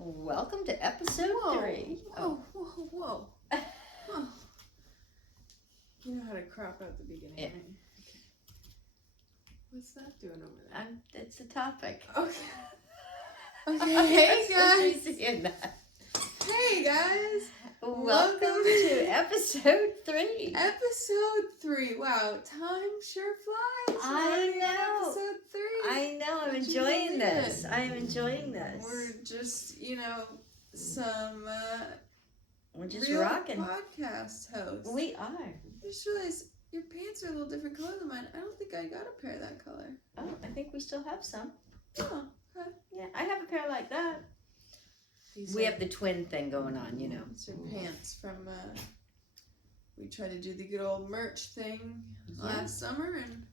Welcome to episode 3. Whoa. You know how to crop out the beginning, Yeah. right? Okay. What's that doing over there? It's a topic. Okay. Hey guys. Hey guys. Welcome to episode 3. Episode 3. Wow, time sure flies. We're I already at know. Episode 3. I know, I'm Would you enjoying believe this. it? I am enjoying this. We're just, some We're just real rocking. podcast hosts. We are. I just realized your pants are a little different color than mine. I don't think I got a pair that color. Oh, I think we still have some. Oh, okay. Yeah, I have a pair like that. We have the twin thing going on, you know. These are pants from, we tried to do the good old merch thing last summer and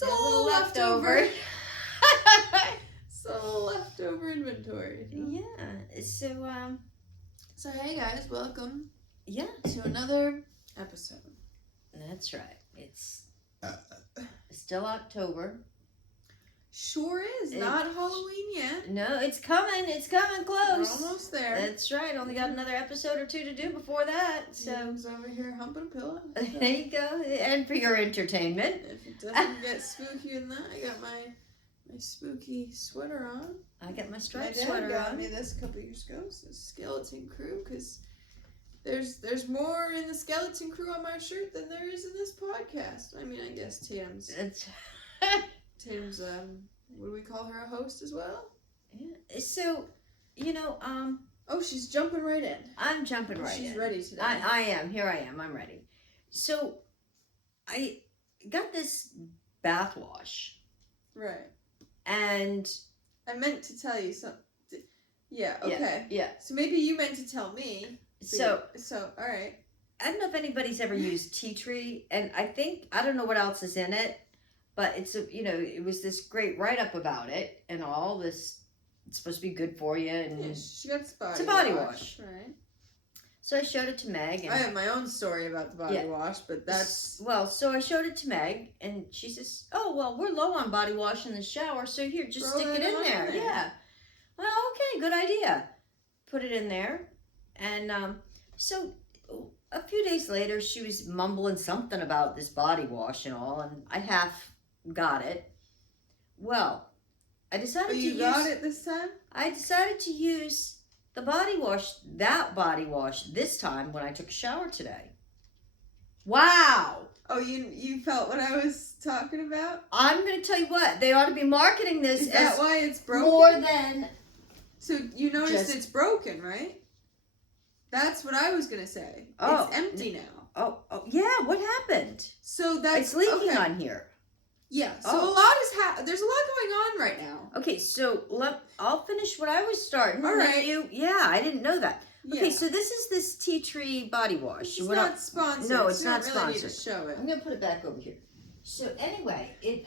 Got a little still leftover. leftover. Still leftover inventory. Yeah, So hey guys, welcome yeah, to another episode. that's right. It's still October. Sure is. Not Halloween yet. No, it's coming. It's coming We're close. almost there. That's right. Only got another episode or 2 to do before that. So Sam's over here humping a pillow. there you go. And for your entertainment. If it doesn't get spookier than that, I got my spooky sweater on. I got my My striped dad sweater got on. me this a couple years ago. It's a skeleton crew because there's more in the skeleton crew on my shirt than there is in this podcast. I mean, I guess Tatum's what do we call her, a host as well? Yeah. So, Oh, she's jumping right in. I'm jumping right She's in. ready today. I am. Here I am. I'm ready. So, I got this bath wash. Right. And I meant to tell you something. Yeah, okay. Yeah. So maybe you meant to tell me. So, all right. I don't know if anybody's ever used tea tree, and I don't know what else is in it, but it was this great write-up about it and all this. It's supposed to be good for you, and Yeah, she got this body it's a body wash. Right. So I showed it to Meg. And I have my own story about the body wash, but that's... so I showed it to Meg, and she says, "Oh, well, we're low on body wash in the shower, so here, just Throw stick it it in on there." there. Yeah. Well, okay, good idea. Put it in there, and so a few days later, she was mumbling something about this body wash and all, and I half got it. Well, I decided to use... got it this time? I decided to use that body wash this time when I took a shower today. Wow! Oh, you felt what I was talking about? I'm going to tell you what, they ought to be marketing this Is as that why it's broken? more than... So you noticed Just- it's broken, right? That's what I was going to say. Oh. It's empty now. Oh, yeah, what happened? So that's... It's leaking okay. on here. Yeah, so Oh. a lot there's a lot going on right now. Okay, so I'll finish what I was starting. All and then right. I didn't know that. Okay, Yeah. so this is this tea tree body wash. It's We're not sponsored. No, it's so you not don't really need to sponsored. show it. I'm going to put it back over here. So anyway, There's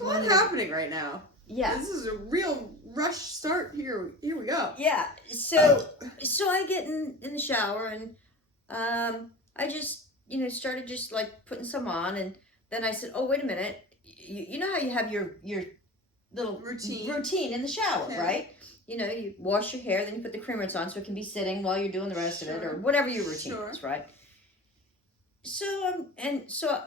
a lot happening right now. Yeah. This is a real rush start. Here we go. Yeah, so I get in the shower and I just started just like putting some on, and then I said, oh, wait a minute, you know how you have your little routine in the shower, Okay. right? You wash your hair, then you put the cream rinse on so it can be sitting while you're doing the rest of it, or whatever your routine is, right? So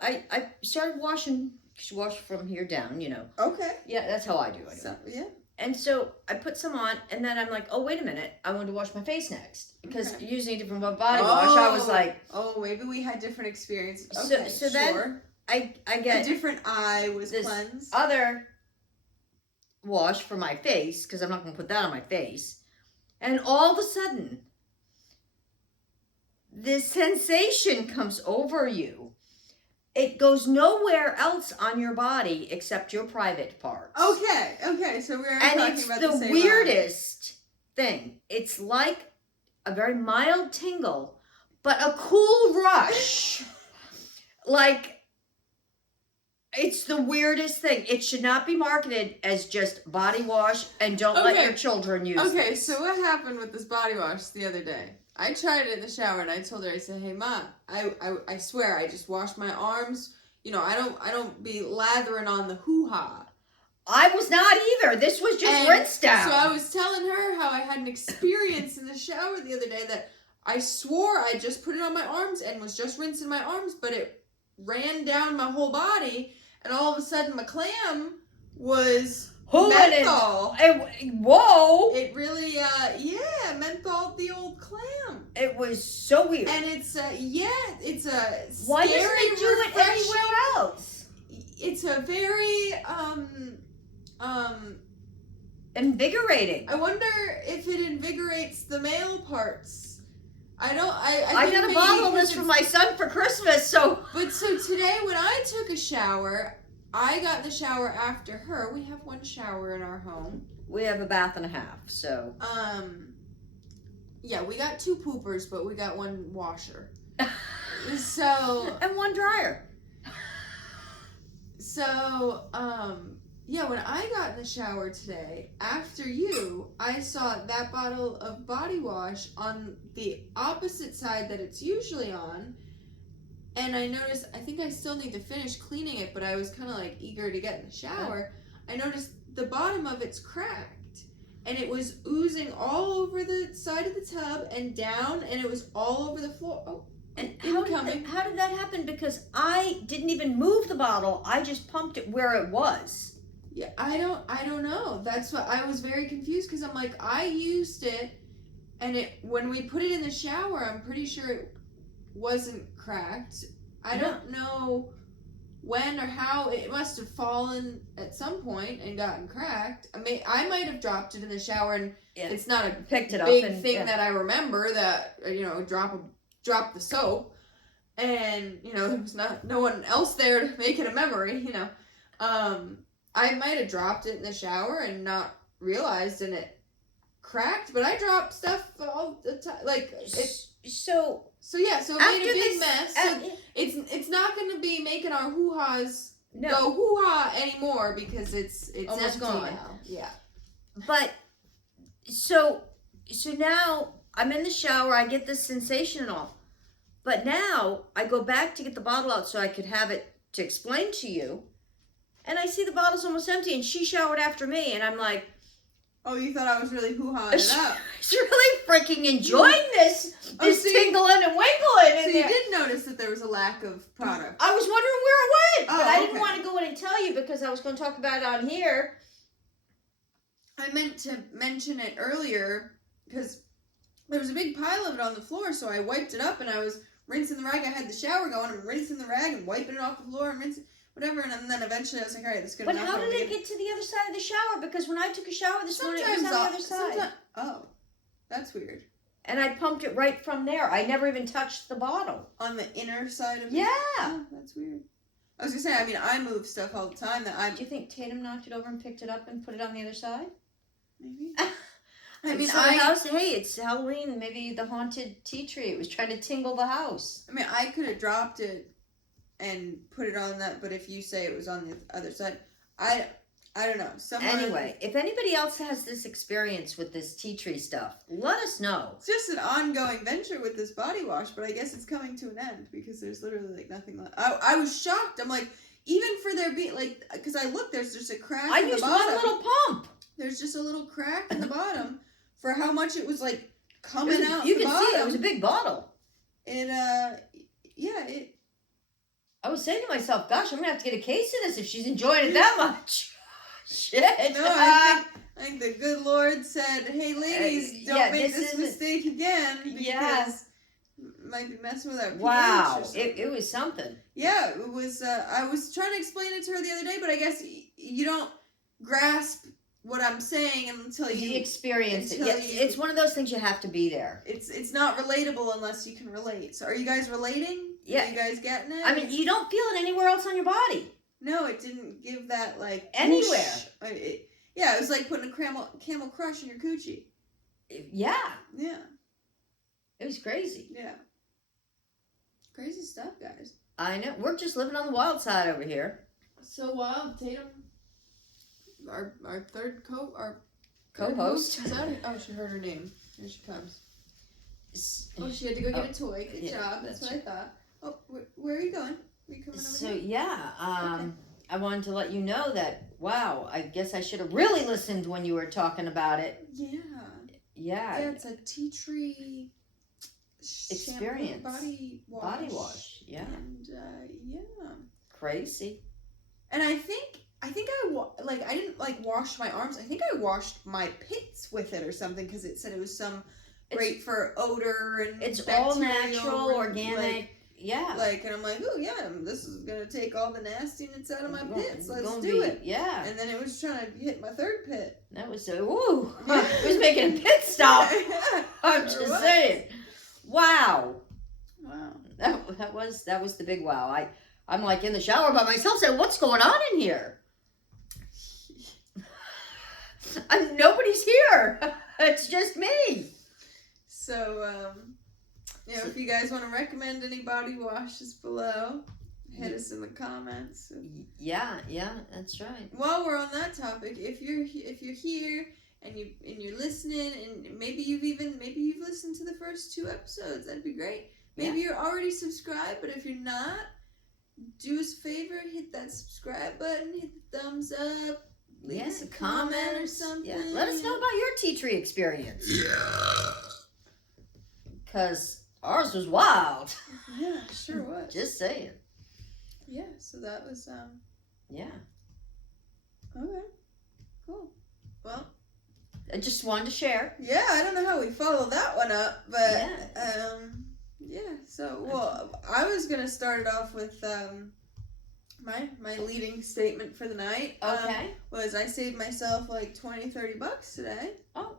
I started washing. She washed from here down, Okay. Yeah, that's how I do it. So, yeah. And so I put some on, and then I'm like, oh, wait a minute. I wanted to wash my face next. Because Okay. using a different body wash, I was like... Oh, maybe we had different experiences. So- Okay, so then I get a different eye was this cleansed. other wash for my face, because I'm not going to put that on my face. And all of a sudden, this sensation comes over you. It goes nowhere else on your body except your private parts. Okay, so we're talking And it's about the same weirdest thing. It's like a very mild tingle, but a cool rush. Like, it's the weirdest thing. It should not be marketed as just body wash, and don't let your children use it. Okay, so what happened with this body wash the other day? I tried it in the shower and I told her, I said, hey, Ma, I swear I just wash my arms. I don't be lathering on the hoo-ha. I was not either. This was just And rinsed down. So I was telling her how I had an experience in the shower the other day that I swore I just put it on my arms and was just rinsing my arms, but it ran down my whole body, and all of a sudden my clam was menthol. Whoa! It really, menthol the old clam. It was so weird. And it's a Why scary, doesn't it do it anywhere else? It's a very, invigorating. I wonder if it invigorates the male parts. I got a bottle of this for my son for Christmas, so. But so today when I took a shower, I got in the shower after her. We have one shower in our home. We have a bath and a half, so. Yeah, we got 2 poopers, but we got 1 washer. So. And 1 dryer. So, yeah, when I got in the shower today, after you, I saw that bottle of body wash on the opposite side that it's usually on, and I noticed, I think I still need to finish cleaning it, but I was kind of like eager to get in the shower. I noticed the bottom of it's cracked, and it was oozing all over the side of the tub and down, and it was all over the floor. Oh. And how did that happen? Because I didn't even move the bottle. I just pumped it where it was. Yeah, I don't know. That's what I was very confused, because I'm like, I used it, and when we put it in the shower, I'm pretty sure it wasn't cracked. I don't know when or how. It must have fallen at some point and gotten cracked. I might have dropped it in the shower, and it's not a picked it big up and, thing that I remember that drop the soap, and there was no one else there to make it a memory. I might have dropped it in the shower and not realized, and it cracked. But I drop stuff all the time, like So it made a big mess. So it's not going to be making our hoo-has go hoo-ha anymore, because it's almost empty gone now. Yeah. But so now I'm in the shower. I get this sensation and all, but now I go back to get the bottle out so I could have it to explain to you, and I see the bottle's almost empty. And she showered after me, and I'm like, "Oh, you thought I was really hoo-haing it up?" She's really freaking enjoying this tingling and wiggling. So you did notice that there was a lack of product. I was wondering where it went, but I didn't okay. want to go in and tell you because I was going to talk about it on here. I meant to mention it earlier because there was a big pile of it on the floor, so I wiped it up, and I was rinsing the rag. I had the shower going, and rinsing the rag and wiping it off the floor and rinsing whatever, and then eventually I was like, all right, that's good enough. But how did it get to the other side of the shower? Because when I took a shower this morning, it was on the other side. Oh, that's weird. And I pumped it right from there. I never even touched the bottle. On the inner side of it? Yeah. Oh, that's weird. I was going to say, I move stuff all the time that Do you think Tatum knocked it over and picked it up and put it on the other side? Maybe. Hey, it's Halloween. Maybe the haunted tea tree. It was trying to tingle the house. I could have dropped it and put it on that, but if you say it was on the other side, I don't know. Anyway, if anybody else has this experience with this tea tree stuff, let us know. It's just an ongoing venture with this body wash, but I guess it's coming to an end because there's literally nothing left. I was shocked. I'm like, even for there being because I looked, there's just a crack in the bottom. I used one little pump. There's just a little crack in the bottom for how much it was coming out. You can see it. It was a big bottle. I was saying to myself, gosh, I'm going to have to get a case of this if she's enjoying it that much. Shit. No, I think the good Lord said, hey, ladies, don't make this mistake again. Because it might be messing with our pH. Wow. It was something. Yeah, it was. I was trying to explain it to her the other day, but I guess you don't grasp what I'm saying until you experience it. Yeah, it's one of those things you have to be there. It's not relatable unless you can relate. So are you guys relating? Yeah. Are you guys getting it? I mean, you don't feel it anywhere else on your body. No, it didn't give that anywhere. It was like putting a Camel Crush in your coochie. Yeah. Yeah. It was crazy. Yeah. Crazy stuff, guys. I know. We're just living on the wild side over here. So wild, Tatum. Our third co-host. Is that it? Oh, she heard her name. Here she comes. Oh, she had to go get a toy. Good job. That's what I thought. Oh, where are you going? Are you coming over here? I wanted to let you know that Wow, I guess I should have really listened when you were talking about it. Yeah. Yeah. It's a tea tree Experience. Body wash. Body wash. Yeah. And yeah. Crazy. And I think I didn't wash my arms. I think I washed my pits with it or something because it said it was great for odor and it's all natural, and, organic. Yeah. And I'm like, oh yeah, this is gonna take all the nastiness out of my pits. Let's do it. Yeah. And then it was trying to hit my third pit. That was woo. It was making a pit stop. I'm just saying. Wow. That was the big wow. I'm like in the shower by myself saying, what's going on in here? Nobody's here. It's just me. So, if you guys want to recommend any body washes below, hit us in the comments. Yeah, that's right. While we're on that topic, if you're here and you're listening, and maybe you've listened to the first 2 episodes, that'd be great. Maybe you're already subscribed, but if you're not, do us a favor, hit that subscribe button, hit the thumbs up, leave us a comment or something. Yeah. Let us know about your tea tree experience. Yeah. Because ours was wild. Yeah, sure was. Just saying. Yeah, so that was, Yeah. Okay. Cool. Well, I just wanted to share. yeah, I don't know how we follow that one up, but, so, I was going to start it off with, my leading statement for the night. Okay. Was I saved myself like $20-$30 today. Oh.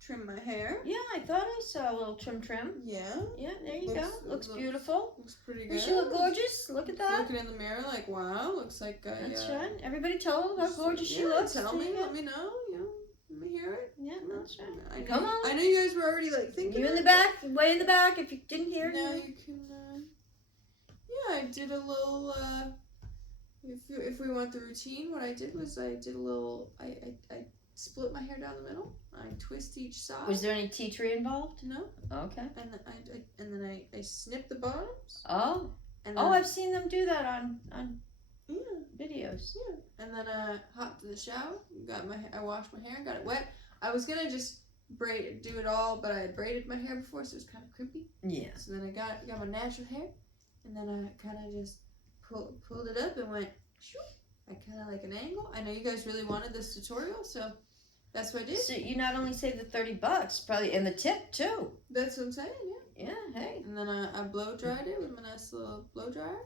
Trim my hair. Yeah, I thought I saw a little trim. Yeah. Yeah, there you go. Looks beautiful. Looks pretty good. You look gorgeous. Look at that. Looking in the mirror like, wow, looks like That's right. Everybody tell her how gorgeous she looks. Tell me, let me know. Let me hear it. Yeah, that's right. Come on. I know you guys were already thinking. You in the back, way in the back. If you didn't hear it. No, you can. Yeah, I did a little. If we want the routine, what I did was I did a little. I split my hair down the middle. I twist each side. Was there any tea tree involved? No. Okay. And then I snip the bottoms. Oh. And then, I've seen them do that on videos. Yeah. And then I hopped to the shower. I washed my hair. Got it wet. I was gonna just do it all, but I had braided my hair before, so it was kind of crimpy. Yeah. So then I got my natural hair, and then I kind of just pulled it up and went. Shoo. I kind of like an angle. I know you guys really wanted this tutorial, so that's what I did. So you not only saved the $30, probably, and the tip too. That's what I'm saying, yeah. Yeah, hey. And then I blow dried it with my nice little blow dryer,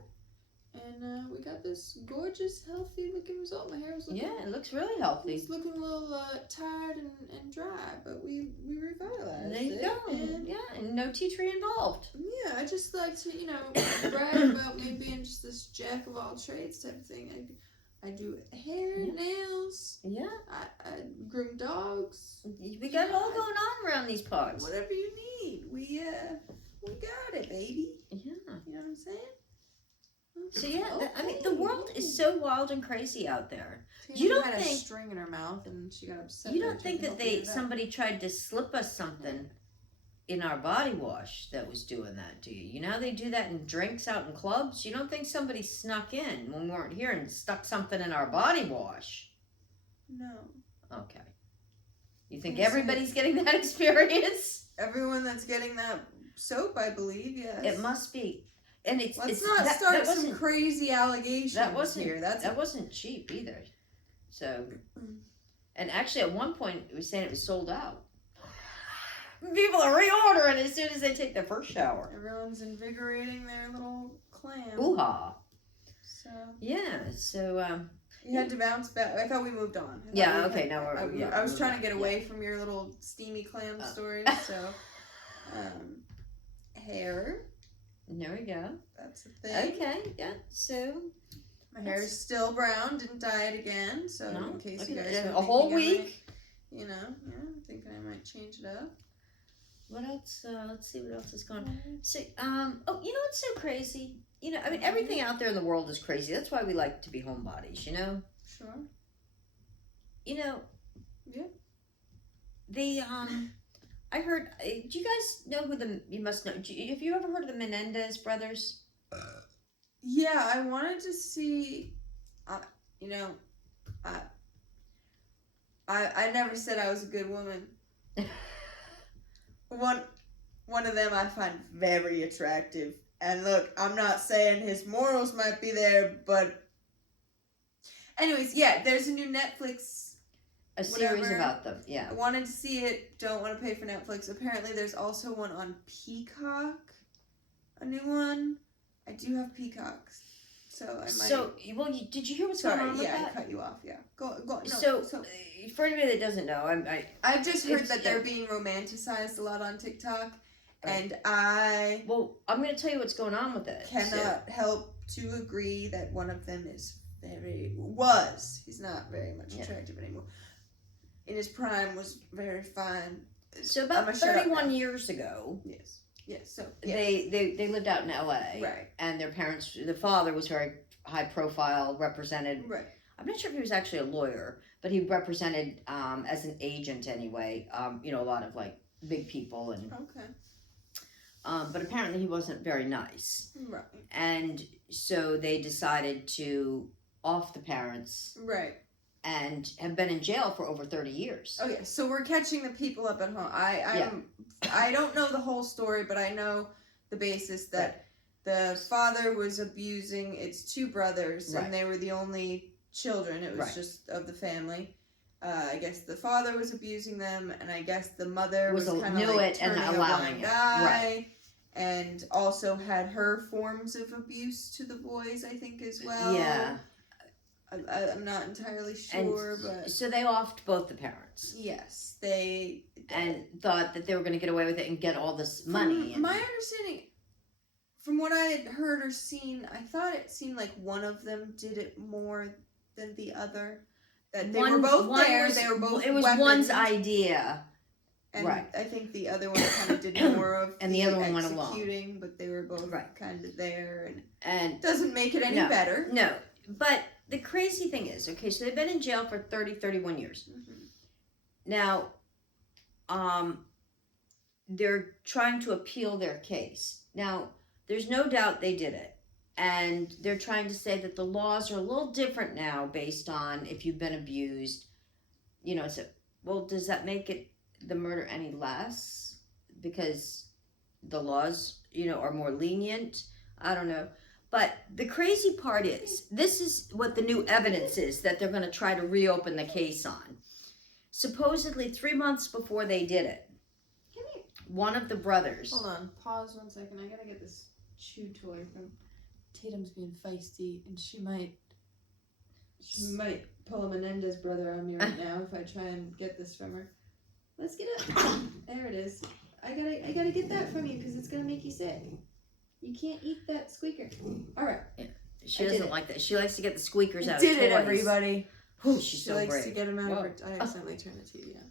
and we got this gorgeous, healthy looking result. My hair was looking. Yeah, it looks really healthy. It's looking a little tired and dry, but we revitalized there you it. go. And and no tea tree involved. yeah, I just like to brag about me being just this jack of all trades type of thing. I do hair, nails. Yeah. I groom dogs. We got it all going on around these parts. Whatever you need, we got it, baby. Yeah. You know what I'm saying? So the world is so wild and crazy out there. Tammy You don't had think a string in her mouth and she got upset. You don't think that somebody tried to slip us something in our body wash that was doing that, do you? You know how they do that in drinks out in clubs? You don't think somebody snuck in when we weren't here and stuck something in our body wash? No. Okay. You think everybody's getting that experience? Everyone that's getting that soap, I believe, yes. It must be. And Let's not start some crazy allegations here. That wasn't cheap either. So, and actually at one point it was saying it was sold out. People are reordering as soon as they take their first shower. Everyone's invigorating their little clam. Ooh-ha. So. Yeah, so, you had to bounce back. I thought we moved on. I was trying to get away from your little steamy clam stories, so. Hair. There we go. That's the thing. Okay, yeah, so. My hair is still brown, didn't dye it again, so in case you guys a whole week. I'm thinking I might change it up. What else? Let's see what else is going on. So, you know what's so crazy? Everything out there in the world is crazy. That's why we like to be homebodies, Sure. Yeah. I heard, do you guys know you must know, have you ever heard of the Menendez brothers? Yeah, I wanted to see, I never said I was a good woman. One of them I find very attractive. And look, I'm not saying his morals might be there, but anyways, yeah, there's a new Netflix series about them. Yeah. I wanted to see it, don't want to pay for Netflix. Apparently there's also one on Peacock. A new one. I do have Peacocks. So I might. So, well, did you hear what's going on with that? Yeah, I cut you off. Yeah, go. No, so, for anybody that doesn't know, I've just heard that they're being romanticized a lot on TikTok, and I'm going to tell you what's going on with it. Cannot help to agree that one of them is he's not very much attractive anymore. In his prime, was very fine. So about 31 years ago. Yes. Yes, so they lived out in LA, right? And the father was very high profile, represented. Right. I'm not sure if he was actually a lawyer, but he represented as an agent anyway. A lot of like big people and. Okay. But apparently he wasn't very nice. Right. And so they decided to off the parents. Right. And have been in jail for over 30 years. Okay, so we're catching the people up at home. I don't know the whole story, but I know the basis that the father was abusing its two brothers, and they were the only children. It was just of the family. I guess the father was abusing them, and I guess the mother was kind of like turning a blind eye, and also had her forms of abuse to the boys, I think, as well. Yeah. I'm not entirely sure, but... So they offed both the parents. Yes, they... And thought that they were going to get away with it and get all this money. My understanding, from what I had heard or seen, I thought it seemed like one of them did it more than the other. That they were both there, they were both It was weapons, one's idea. And I think the other one kind of did more of and the other one went along. Executing, but they were both kind of there. And doesn't make it any better. No, but... The crazy thing is, okay, so they've been in jail for 31 years. Mm-hmm. Now, they're trying to appeal their case. Now, there's no doubt they did it. And they're trying to say that the laws are a little different now based on if you've been abused. So, well, does that make the murder any less? Because the laws, are more lenient? I don't know. But the crazy part is, this is what the new evidence is that they're going to try to reopen the case on. Supposedly 3 months before they did it, one of the brothers... Hold on, pause 1 second. I got to get this chew toy from... Tatum's being feisty, and she might pull a Menendez brother on me right now if I try and get this from her. Let's get it. There it is. I gotta get that from you because it's going to make you sick. You can't eat that squeaker. All right. Yeah. She doesn't like that. She likes to get the squeakers out of toys. Did it, everybody. She's she so likes brave. to get them out of her... I accidentally turned the TV on.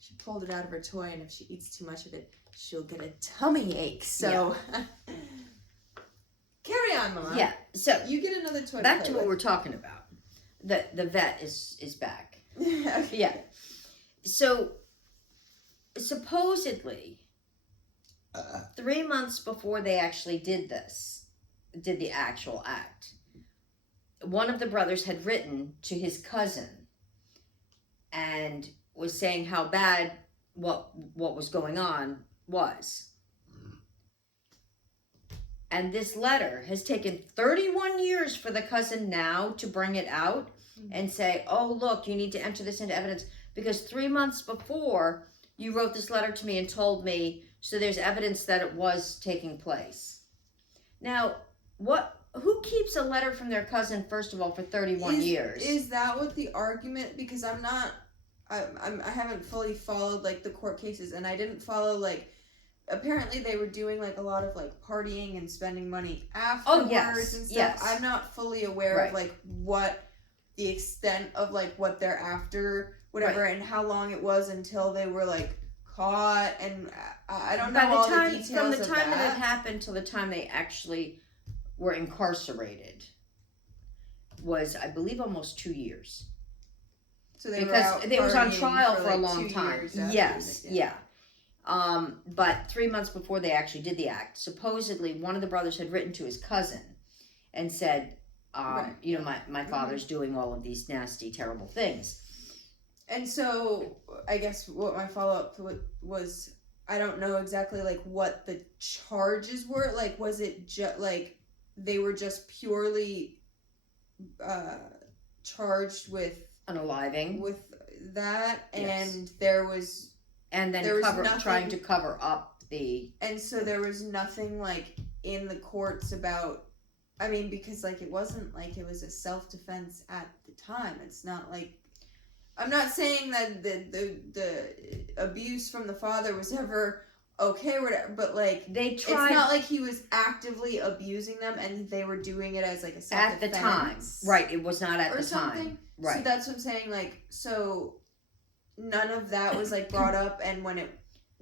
She pulled it out of her toy, and if she eats too much of it, she'll get a tummy ache. So... Carry on, Mama. Yeah. So... You get another toy back to what we're talking about. The vet is back. Okay. Yeah. So, supposedly... 3 months before they actually did the actual act, one of the brothers had written to his cousin and was saying how bad what was going on was. And this letter has taken 31 years for the cousin now to bring it out and say, oh, look, you need to enter this into evidence because 3 months before you wrote this letter to me and told me. So there's evidence that it was taking place. Now, who keeps a letter from their cousin, first of all, for 31 years? Is that what the argument, because I haven't fully followed, like, the court cases, and I didn't follow, like, apparently they were doing, like, a lot of, like, partying and spending money afterwards and stuff. Yes. I'm not fully aware of, like, what the extent of, like, what they're after, whatever, and how long it was until they were, like, caught, and I don't know all the details from the time of that it happened till the time they actually were incarcerated was, I believe, almost 2 years. So they was on trial for a like long time. Yes, yeah. But 3 months before they actually did the act, supposedly one of the brothers had written to his cousin and said, Right. You know, my father's doing all of these nasty, terrible things. And so, I guess what my follow-up was, I don't know exactly, like, what the charges were. Like, was it just, like, they were just purely charged with unaliving, with that, yes. And there was, and then trying to cover up the, and so there was nothing, like, in the courts about, I mean, because, like, it wasn't like it was a self-defense at the time. It's not like, I'm not saying that the abuse from the father was ever okay or whatever, but, like, they tried. It's not like he was actively abusing them and they were doing it as, like, a self-defense. At the time. Right, it was not at the something. time. Right. So that's what I'm saying, like, so none of that was, like, brought up, and when it,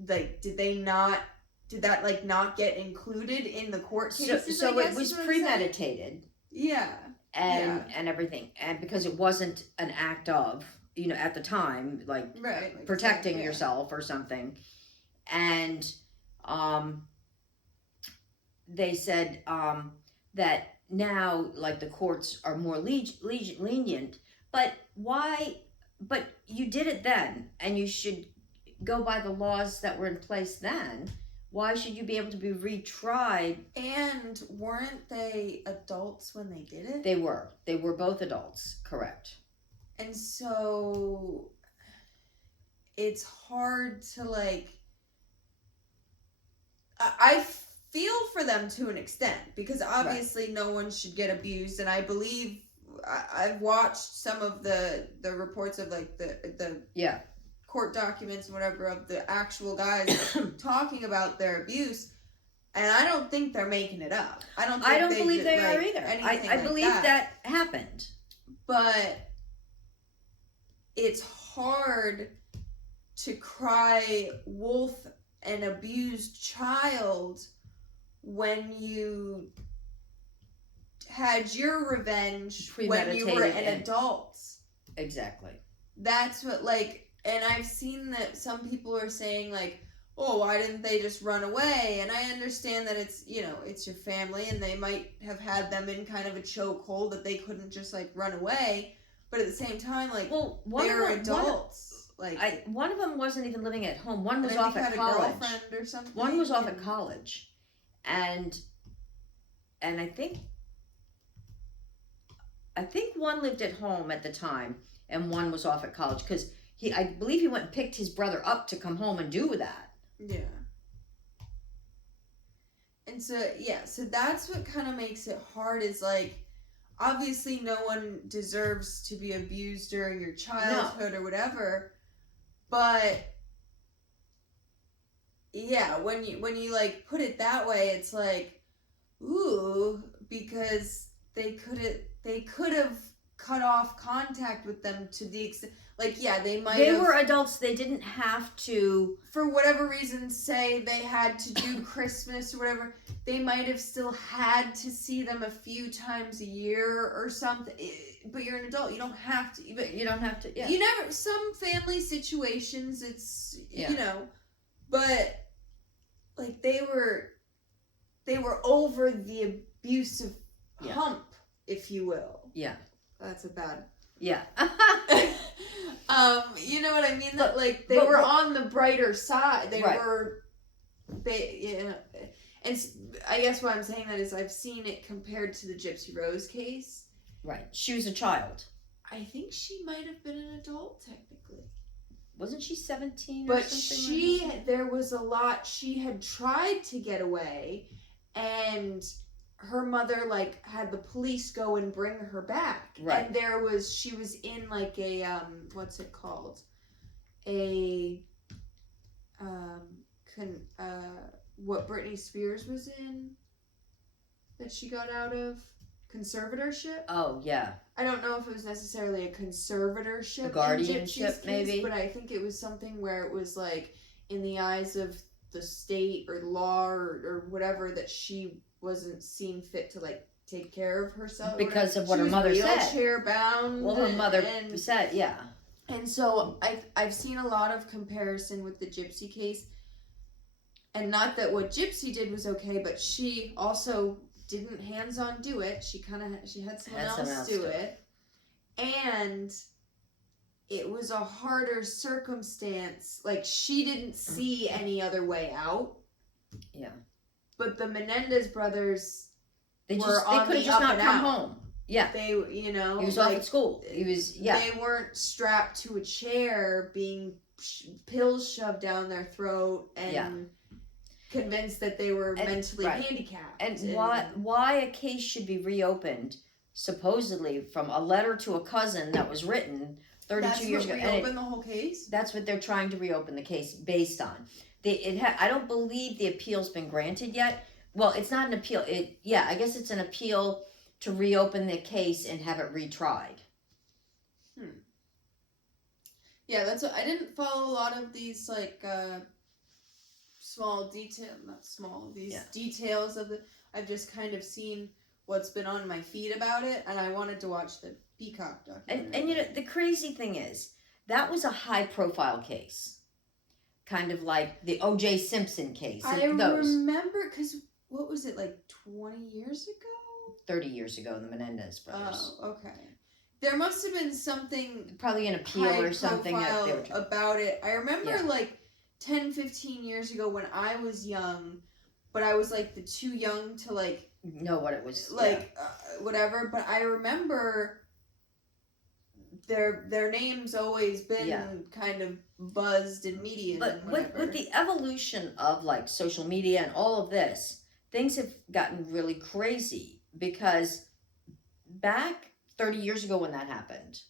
like, did that, like, not get included in the court cases? So it was premeditated. Yeah. And everything. And because it wasn't an act of, you know, at the time, like, right, like protecting yourself or something. And they said that now, like, the courts are more lenient. But why? But you did it then, and you should go by the laws that were in place then. Why should you be able to be retried? And weren't they adults when they did it? They were. They were both adults, correct. And so it's hard to, like, I feel for them to an extent, because obviously no one should get abused, and I believe I've watched some of the reports of, like, the court documents and whatever of the actual guys talking about their abuse, and I don't think they're making it up. I don't believe they are either. I believe that happened. But it's hard to cry wolf an abused child when you had your revenge when you were an adult. Exactly. That's what, like, and I've seen that some people are saying, like, oh, why didn't they just run away? And I understand that it's, you know, it's your family, and they might have had them in kind of a chokehold that they couldn't just, like, run away. But at the same time, like, they're adults. One of them wasn't even living at home. One was off at college. A girlfriend or something. One was off at college, and I think one lived at home at the time, and one was off at college, because I believe he went and picked his brother up to come home and do that. Yeah. And so that's what kind of makes it hard, is, like, obviously no one deserves to be abused during your childhood or whatever, but yeah, when you like put it that way, it's like, ooh, because they could have cut off contact with them to the extent, like, yeah, they were adults. They didn't have to, for whatever reason, say they had to do Christmas or whatever. They might have still had to see them a few times a year or something. But you're an adult. You don't have to. But you don't have to. Yeah. You never. Some family situations, it's you know, but like they were over the abusive hump, if you will. Yeah. That's a bad. Yeah. You know what I mean? That, like, they were on the brighter side. They you know, and I guess why I'm saying that is I've seen it compared to the Gypsy Rose case. Right. She was a child. I think she might have been an adult, technically. Wasn't she 17 or something? But there was a lot. She had tried to get away, and her mother, like, had the police go and bring her back. Right. And she was in, like, a, what's it called? What Britney Spears was in, that she got out of? Conservatorship? Oh, yeah. I don't know if it was necessarily a conservatorship. A guardianship, maybe? But I think it was something where it was, like, in the eyes of the state or law or whatever, that she wasn't seen fit to, like, take care of herself. Because of what her mother said. Wheelchair bound. Well, her mother said, yeah. And so I've seen a lot of comparison with the Gypsy case. And not that what Gypsy did was okay, but she also didn't hands-on do it. She had someone Had someone else do it. And it was a harder circumstance. Like, she didn't see any other way out. Yeah. But the Menendez brothers They were could on have the just up not and come out. home. Yeah. They, you know, He was off at school. He was, yeah. They weren't strapped to a chair, being pills shoved down their throat, and convinced that they were mentally handicapped. And why a case should be reopened, supposedly from a letter to a cousin that was written 32 years ago. Reopen the whole case? That's what they're trying to reopen the case based on. I don't believe the appeal's been granted yet. Well, it's not an appeal. I guess it's an appeal to reopen the case and have it retried. Yeah, that's what I didn't follow a lot of these details of the. I've just kind of seen what's been on my feed about it, and I wanted to watch the Peacock documentary. And you know, the crazy thing is, that was a high profile case. Kind of like the O.J. Simpson case. I remember, because what was it, like 20 years ago? 30 years ago, the Menendez brothers. Oh, okay. There must have been something... Probably an appeal or something that they were trying about it. I remember like 10, 15 years ago when I was young, but I was like too young to like... know what it was. Whatever. But I remember their names always been kind of buzzed in media. But with the evolution of like social media and all of this, things have gotten really crazy, because back 30 years ago when that happened,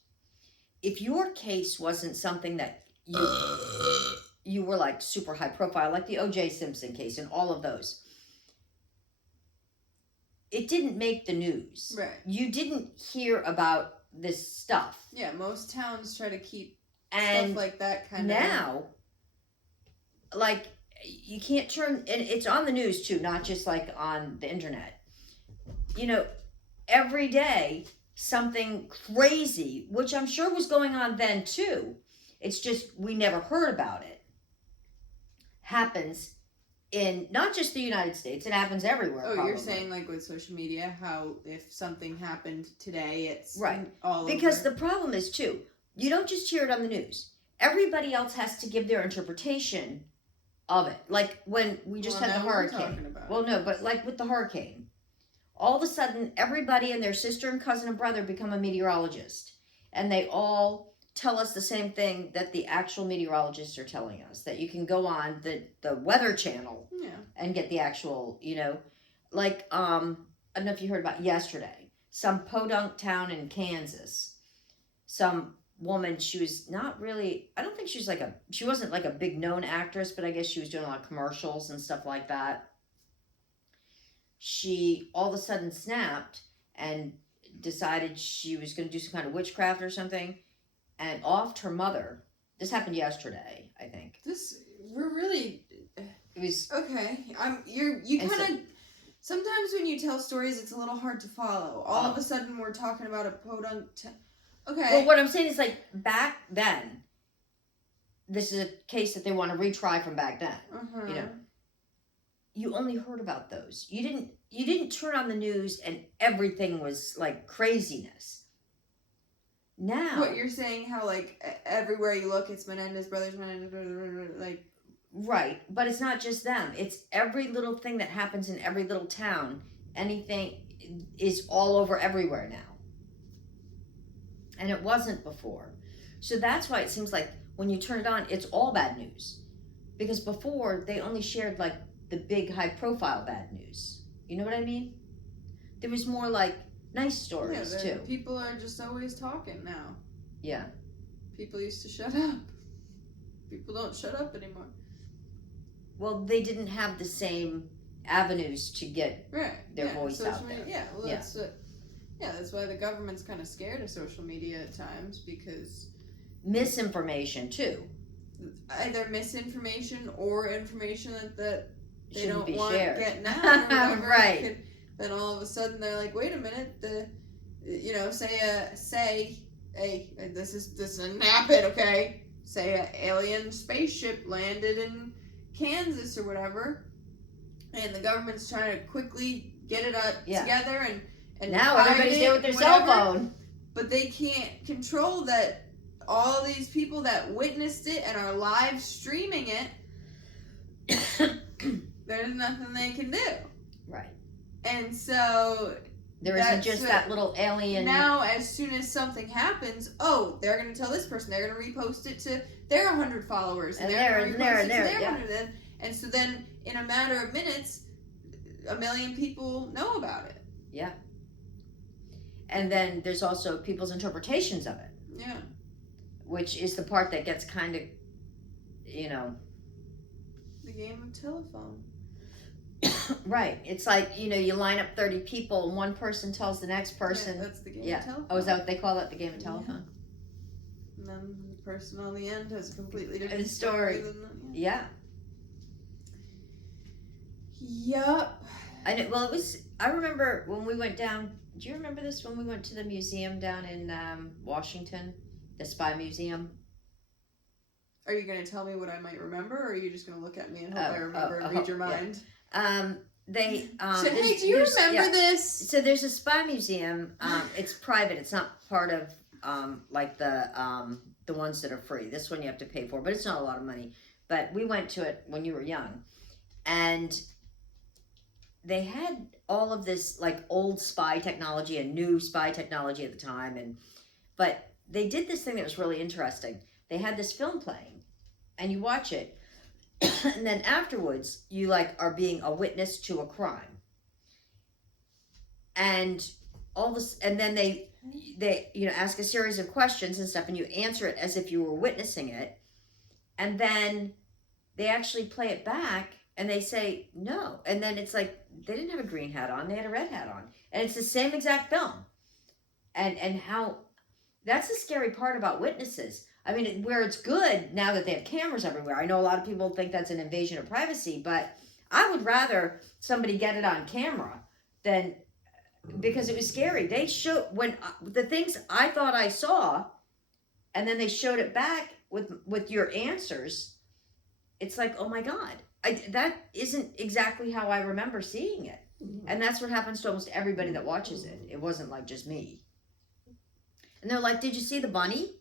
if your case wasn't something that you were like super high profile, like the O.J. Simpson case and all of those, it didn't make the news. Right. You didn't hear about this stuff. Yeah, most towns try to keep stuff like that kind of... Now, like, you can't turn... And it's on the news, too, not just, like, on the internet. You know, every day, something crazy, which I'm sure was going on then, too. It's just we never heard about it. Happens in not just the United States, it happens everywhere. Oh, probably. You're saying like with social media, how if something happened today, it's all because over. The problem is too, you don't just hear it on the news. Everybody else has to give their interpretation of it. Like when we just had the hurricane. Well, no, but like with the hurricane, all of a sudden everybody and their sister and cousin and brother become a meteorologist, and they all tell us the same thing that the actual meteorologists are telling us, that you can go on the Weather Channel and get the actual, you know, like, I don't know if you heard about yesterday, some podunk town in Kansas, some woman, she was not really, I don't think she was she wasn't like a big known actress, but I guess she was doing a lot of commercials and stuff like that. She all of a sudden snapped and decided she was going to do some kind of witchcraft or something, and offed her mother. This happened yesterday, I think. We're really... It was... Okay. You kind of... Sometimes when you tell stories, it's a little hard to follow. All of a sudden, we're talking about a podunk... Okay. Well, what I'm saying is, like, back then, this is a case that they want to retry from back then. Uh-huh. You know? You only heard about those. You didn't turn on the news and everything was, like, craziness. Now, what you're saying, how like everywhere you look, it's Menendez brothers, like right, but it's not just them. It's every little thing that happens in every little town. Anything is all over everywhere now, and it wasn't before. So that's why it seems like when you turn it on, it's all bad news, because before they only shared like the big high-profile bad news. You know what I mean? There was more like nice stories, too. People are just always talking now. Yeah. People used to shut up. People don't shut up anymore. Well, they didn't have the same avenues to get their voice out there. Media, that's why the government's kind of scared of social media at times, because... Misinformation, too. Either misinformation or information that they shouldn't don't want shared. getting out or whatever. Right. Then all of a sudden they're like, wait a minute, say, hey, this didn't happen, okay? Say an alien spaceship landed in Kansas or whatever, and the government's trying to quickly get it together and now hide everybody's it, there with their cell whatever. phone. But they can't control that. All these people that witnessed it and are live streaming it, there's nothing they can do. Right. And so there isn't just that little alien. Now, as soon as something happens, they're going to tell this person, they're going to repost it to their 100 followers, and they're going to repost it to their 100. And so then, in a matter of minutes, 1 million people know about it. Yeah. And then there's also people's interpretations of it. Yeah. Which is the part that gets kind of, the game of telephone. Right. It's like, you line up 30 people and one person tells the next person. Yeah, that's the game of telephone. Oh, is that what they call it? The game of telephone? Yeah. And then the person on the end has a completely different story. Yeah. Yup. I remember when we went down, do you remember this when we went to the museum down in Washington? The Spy Museum? Are you going to tell me what I might remember, or are you just going to look at me and hope I remember and read your mind? Yeah. Hey, do you remember this? So there's a spy museum. It's private. It's not part of like the ones that are free. This one you have to pay for, but it's not a lot of money. But we went to it when you were young, and they had all of this like old spy technology and new spy technology at the time, but they did this thing that was really interesting. They had this film playing, and you watch it. And then afterwards, you like are being a witness to a crime, and all this, and then they ask a series of questions and stuff, and you answer it as if you were witnessing it, and then they actually play it back, and they say no, and then it's like they didn't have a green hat on; they had a red hat on, and it's the same exact film, and how that's the scary part about witnesses. I mean, where it's good now that they have cameras everywhere. I know a lot of people think that's an invasion of privacy, but I would rather somebody get it on camera than, because it was scary. They showed when the things I thought I saw, and then they showed it back with your answers. It's like, oh my God, that isn't exactly how I remember seeing it. And that's what happens to almost everybody that watches it. It wasn't like just me. And they're like, did you see the bunny?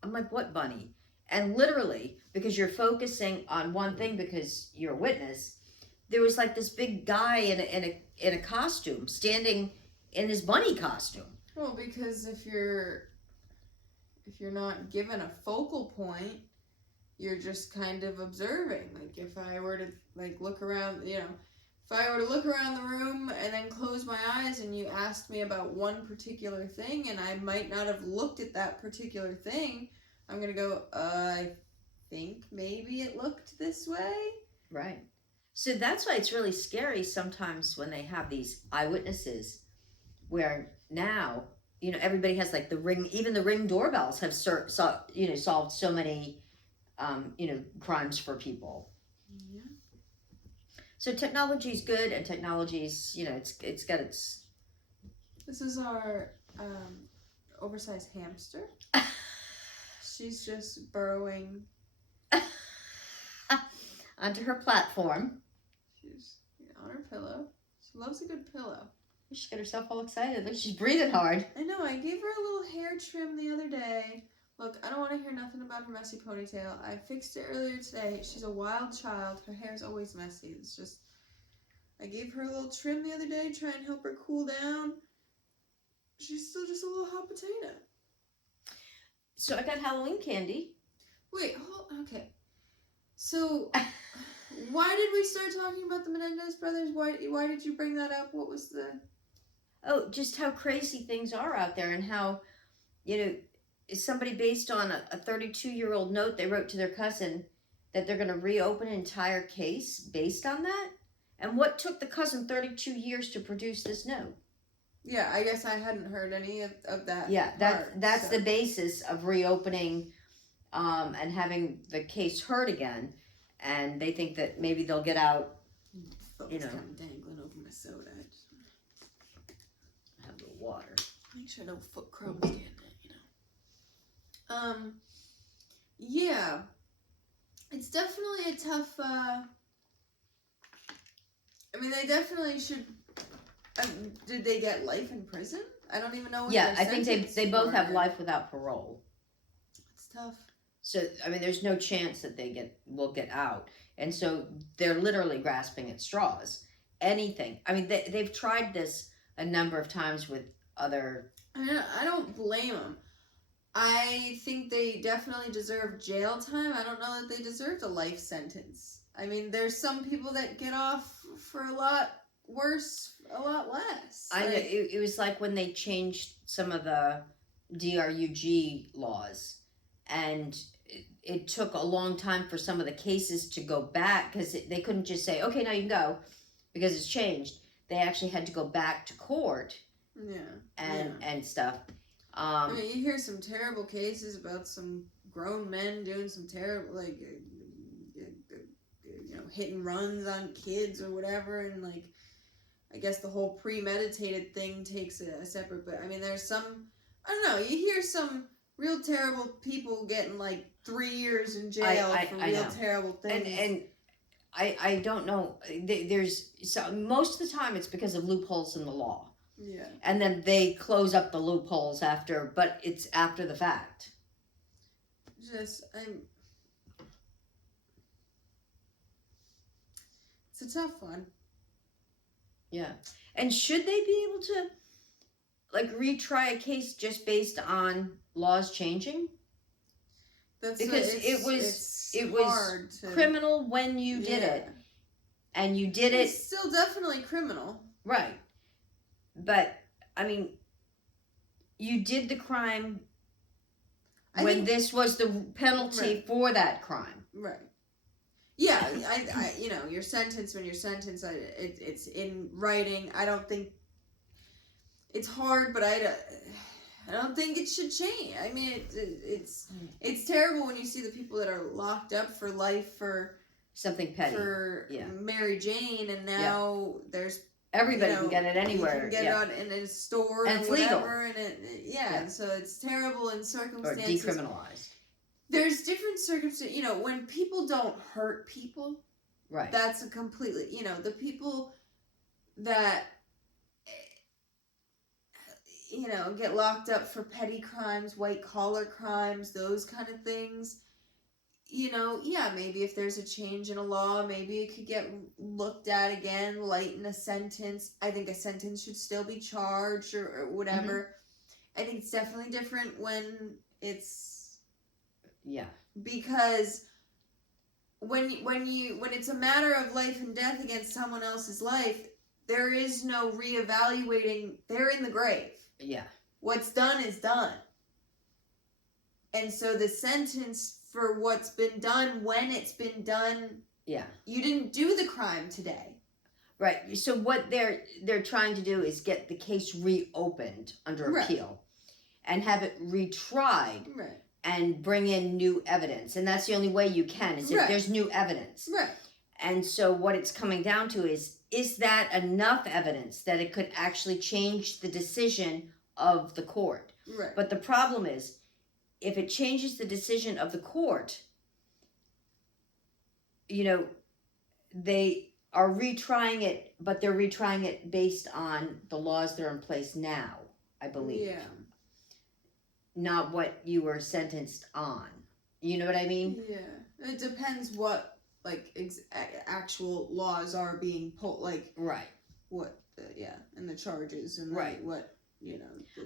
I'm like, what bunny? And literally, because you're focusing on one thing because you're a witness, there was like this big guy in a costume standing in his bunny costume. Well, because if you're not given a focal point, you're just kind of observing. Like if I were to look around, if I were to look around the room and then close my eyes and you asked me about one particular thing and I might not have looked at that particular thing, I'm going to go, I think maybe it looked this way. Right. So that's why it's really scary sometimes when they have these eyewitnesses where now, everybody has like the Ring, even the Ring doorbells have solved so many, crimes for people. Yeah. So technology's good, and technology's, it's got its... This is our oversized hamster. She's just burrowing onto her platform. She's on her pillow. She loves a good pillow. She got herself all excited. Look, she's breathing hard. I know. I gave her a little hair trim the other day. Look, I don't want to hear nothing about her messy ponytail. I fixed it earlier today. She's a wild child. Her hair's always messy. It's just... I gave her a little trim the other day, try and help her cool down. She's still just a little hot potato. So I got Halloween candy. Wait, okay. So, why did we start talking about the Menendez brothers? Why did you bring that up? What was the... Oh, just how crazy things are out there, and how, is somebody based on a 32-year-old note they wrote to their cousin that they're going to reopen an entire case based on that? And what took the cousin 32 years to produce this note? Yeah, I guess I hadn't heard any of that. Yeah, that's the basis of reopening and having the case heard again. And they think that maybe they'll get out, Kind of dangling over my soda. Have a little water. Make sure no foot crumbs get in it, Yeah. It's definitely a tough, they definitely should Did they get life in prison? I don't even know what Yeah, their I think they both have were. life without parole. It's tough. So I mean, there's no chance that they will get out, and so they're literally grasping at straws. Anything. I mean, they've tried this a number of times with other. I don't blame them. I think they definitely deserve jail time. I don't know that they deserved a life sentence. I mean, there's some people that get off for a lot worse, a lot less. I know it was like when they changed some of the DRUG laws, and it took a long time for some of the cases to go back because they couldn't just say, okay, now you can go, because it's changed. They actually had to go back to court. Yeah. And stuff. I mean, you hear some terrible cases about some grown men doing some terrible, like, hit and runs on kids or whatever, and like, I guess the whole premeditated thing takes a separate. But I mean, there's some, I don't know. You hear some real terrible people getting like 3 years in jail for real terrible things. And I don't know. There's most of the time it's because of loopholes in the law. Yeah. And then they close up the loopholes after, but it's after the fact. It's a tough one. Yeah. And should they be able to, like, retry a case just based on laws changing? Because it was criminal when you did it. And you did it. It's still definitely criminal. Right. But, I mean, you did the crime when this was the penalty for that crime. Right. Yeah, I you're sentenced when you're sentenced. It's in writing. I don't think it's hard, but I don't think it should change. I mean, it's terrible when you see the people that are locked up for life for something petty, for Mary Jane, and now there's everybody can get it anywhere. You can get it on in a store and it's whatever, legal. And and so it's terrible in circumstances. Or decriminalized. There's different circumstances. When people don't hurt people, right? That's a completely, the people that, get locked up for petty crimes, white collar crimes, those kind of things. Maybe if there's a change in a law, maybe it could get looked at again, lighten a sentence. I think a sentence should still be charged or whatever. Mm-hmm. I think it's definitely different when it's... Yeah. Because when it's a matter of life and death against someone else's life, there is no reevaluating. They're in the grave. Yeah. What's done is done. And so the sentence for what's been done when it's been done. Yeah. You didn't do the crime today. Right. So what they're trying to do is get the case reopened under appeal and have it retried. Right. And bring in new evidence. And that's the only way you can, is if there's new evidence. Right. And so what it's coming down to is that enough evidence that it could actually change the decision of the court? Right. But the problem is, if it changes the decision of the court, they are retrying it, but they're retrying it based on the laws that are in place now, I believe. Yeah. Not what you were sentenced on. You know what I mean? Yeah. It depends what, actual laws are being pulled, Right. What, and the charges, and what,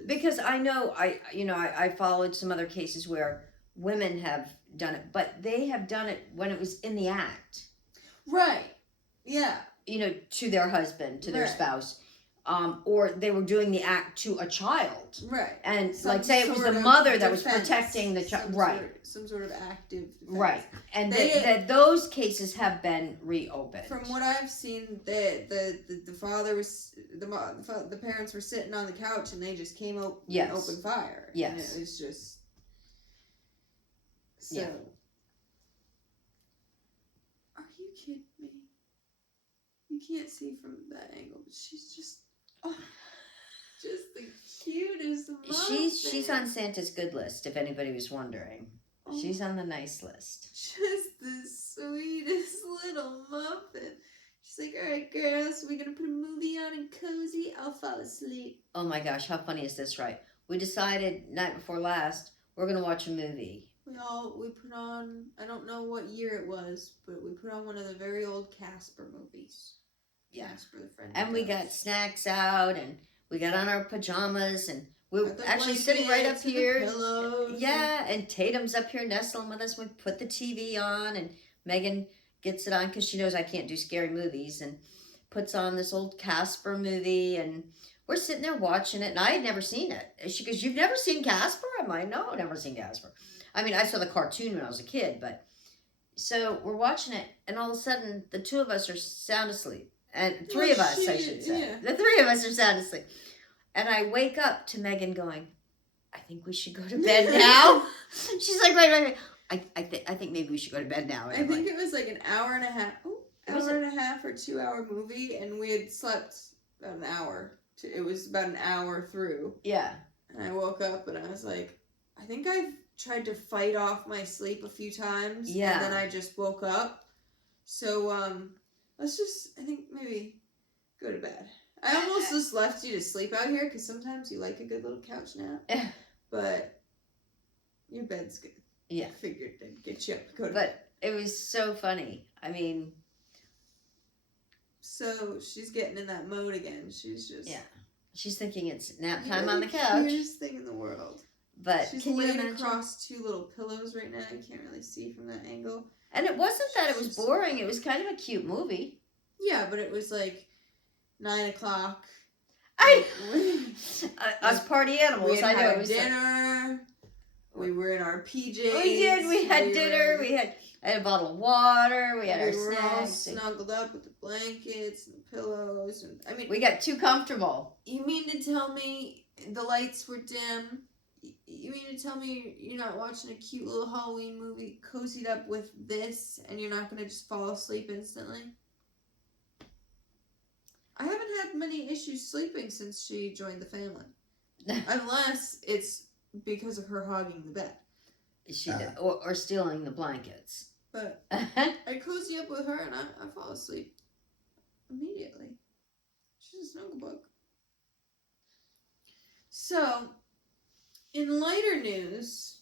Because I know, I followed some other cases where women have done it, but they have done it when it was in the act. Right. Yeah. To their husband, to their spouse. Or they were doing the act to a child. Right. And say it was the mother that was protecting the child. Right. Some sort of active defense. Right. And that those cases have been reopened. From what I've seen, the father was, the parents were sitting on the couch and they just came and opened fire. Yes. And it was just... So... Yeah. Are you kidding me? You can't see from that angle, but she's just... just the cutest muffin. She's on Santa's good list, if anybody was wondering. She's on the nice list. Just the sweetest little muffin. She's like, all right, girls, we're going to put a movie on and cozy. I'll I'll fall asleep. Oh my gosh, how funny is this, right? We decided night before last, we're going to watch a movie. We put on, I don't know what year it was, but we put on one of the very old Casper movies. Yeah. Casper the Friendly And we got Ghost. snacks out, and we got on our pajamas, and we're Got the actually sitting right up blankets and the here. pillows. Yeah, and Tatum's up here nestling with us. We put the TV on, and Megan gets it on because she knows I can't do scary movies, and puts on this old Casper movie, and we're sitting there watching it, and I had never seen it. She goes, "You've never seen Casper?" I'm like, "No, I've never seen Casper." I mean, I saw the cartoon when I was a kid, but so we're watching it, and all of a sudden, the two of us are sound asleep. And three of us, I should say. Yeah. The three of us are sound asleep. And I wake up to Megan going, "I think we should go to bed now." She's like, "Right. I think maybe we should go to bed now." I think it was like an hour and a half. Hour and a half or 2 hour movie, and we had slept about an hour. It was about an hour through. Yeah. And I woke up and I was like, I think I've tried to fight off my sleep a few times. Yeah. And then I just woke up. So, let's just, I think maybe go to bed. I almost just left you to sleep out here because sometimes you like a good little couch nap. But your bed's good. Yeah. I figured I'd get you up and go to bed. But it was so funny. I mean. So she's getting in that mode again. She's just. Yeah. She's thinking it's nap You're time on the the couch. cutest thing in the world. But she's can you laying imagine? across two little pillows right now. You can't really see from that angle. And it wasn't that it was boring. It was kind of a cute movie. Yeah, but it was like 9 o'clock. Us party animals. We had I know. had It was dinner. We were in our PJs. We did. We had dinner. I had a bottle of water. We had our were all snacks. snuggled up with the blankets and the pillows. And I mean, We got too comfortable. you mean to tell me the lights were dim? You mean to tell me you're not watching a cute little Halloween movie cozied up with this and you're not going to just fall asleep instantly? I haven't had many issues sleeping since she joined the family. Unless it's because of her hogging the bed. She did, or stealing the blankets. But I cozy up with her and I fall asleep immediately. She's a snuggle bug. So, in lighter news,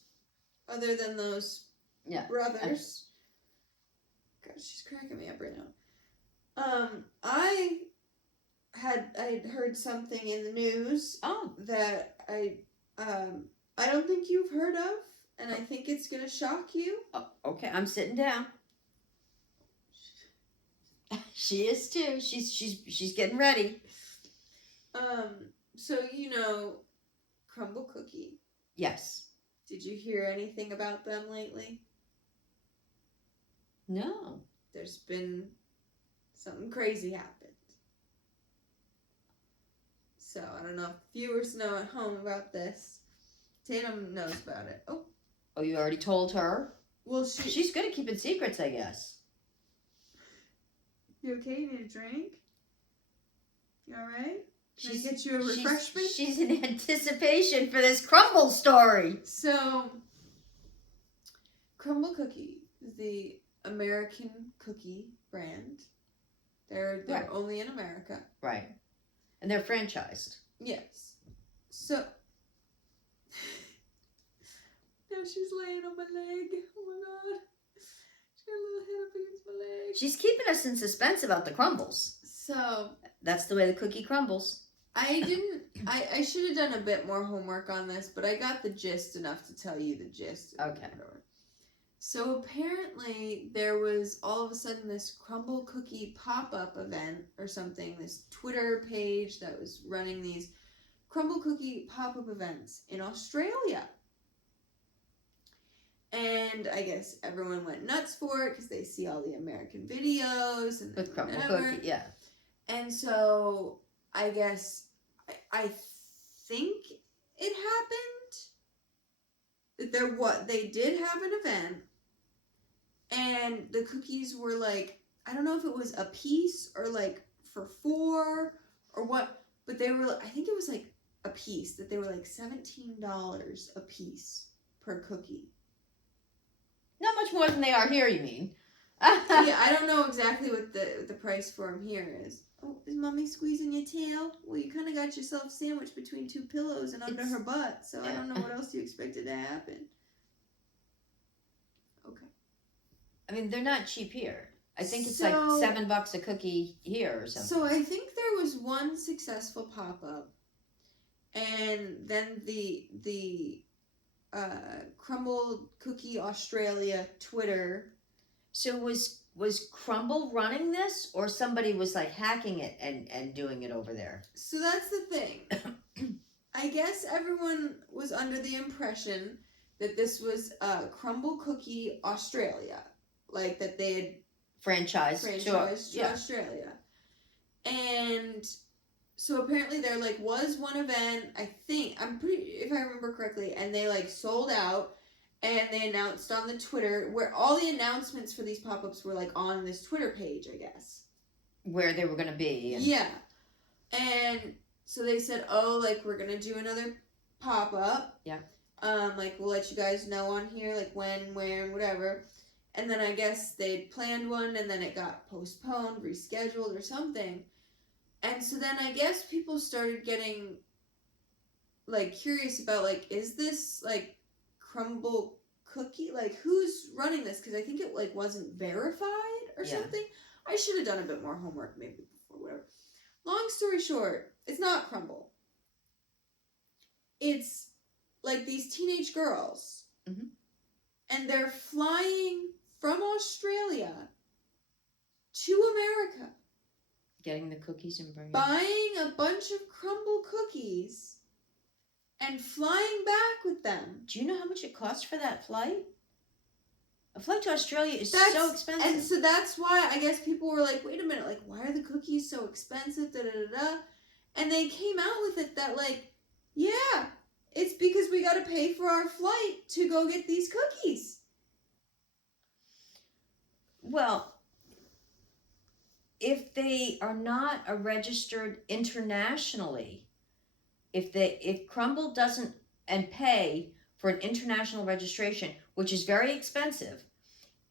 other than those brothers, God, she's cracking me up right now. I had heard something in the news that I don't think you've heard of, and I think it's gonna shock you. Oh, okay, I'm sitting down. She is too. She's getting ready. So you know, Crumbl Cookie. Yes. Did you hear anything about them lately? No. There's been something crazy happened. So I don't know if viewers know at home about this. Tatum knows about it. Oh, you already told her? Well, she's good at keeping secrets, I guess. You okay? You need a drink? You alright? Can I get you a refreshment? She's in anticipation for this Crumbl story. So, Crumbl Cookie is the American cookie brand. They're Right. only in America. Right. And they're franchised. Yes. So, now she's laying on my leg. Oh my god. She's got a little head up against my leg. She's keeping us in suspense about the crumbles. So, that's the way the cookie crumbles. I should have done a bit more homework on this, but I got the gist enough to tell you the gist. Okay. So apparently there was all of a sudden this Crumbl Cookie pop-up event or something, this Twitter page that was running these Crumbl Cookie pop-up events in Australia. And I guess everyone went nuts for it because they see all the American videos and with Crumbl whatever. Cookie, yeah. And so I guess I think it happened. They did have an event, and the cookies were like, I don't know if it was a piece or like for 4 or what, but they were, I think it was like a piece, that they were like $17 a piece per cookie. Not much more than they are here, you mean? Yeah, I don't know exactly what the price for him here is. Oh, is mommy squeezing your tail? Well, you kind of got yourself sandwiched between two pillows and under her butt, so I don't know what else you expected to happen. Okay. I mean, they're not cheap here. I think it's like $7 a cookie here or something. So I think there was one successful pop-up, and then the Crumbl Cookie Australia Twitter. So was Crumbl running this, or somebody was like hacking it and doing it over there? So that's the thing. I guess everyone was under the impression that this was Crumbl Cookie Australia, like that they had franchised to Australia. And so apparently there like was one event, if I remember correctly, and they like sold out, and they announced on the Twitter, where all the announcements for these pop-ups were like on this Twitter page, I guess. Where they were going to be. Yeah. And so they said, oh, like we're going to do another pop-up. Yeah. Like we'll let you guys know on here, like when, where, and whatever. And then I guess they'd planned one, and then it got postponed, rescheduled, or something. And so then I guess people started getting, like, curious about, like, is this, like, Crumbl Cookie? Like, who's running this? Because I think it, like, wasn't verified or something. I should have done a bit more homework maybe before, whatever. Long story short, it's not Crumbl. It's, like, these teenage girls. Mm-hmm. And they're flying from Australia to America. Getting the cookies and bringing buying a bunch of Crumbl cookies and flying back with them. Do you know how much it costs for that flight? A flight to Australia is so expensive. And so that's why I guess people were like, wait a minute, like, why are the cookies so expensive? Da, da, da, da. And they came out with it that, like, yeah, it's because we got to pay for our flight to go get these cookies. Well, if they are not a registered internationally, if Crumbl doesn't and pay for an international registration, which is very expensive,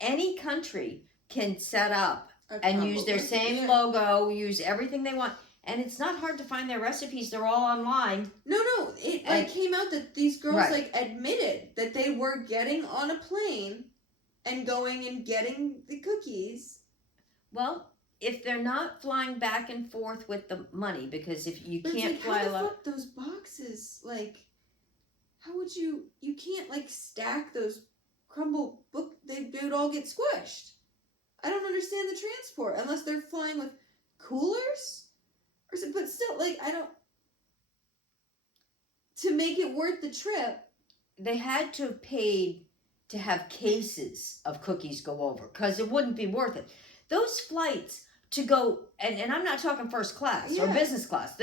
any country can set up and use their same logo, use everything they want. And it's not hard to find their recipes. They're all online. No. It came out that these girls admitted that they were getting on a plane and going and getting the cookies. Well, if they're not flying back and forth with the money, because if you can't fly a lot, how the fuck those boxes, like, how would you can't like stack those Crumbl book? They would all get squished. I don't understand the transport unless they're flying with coolers, but still, like, I don't. To make it worth the trip, they had to have paid to have cases of cookies go over, because it wouldn't be worth it. Those flights to go, and I'm not talking first class or business class.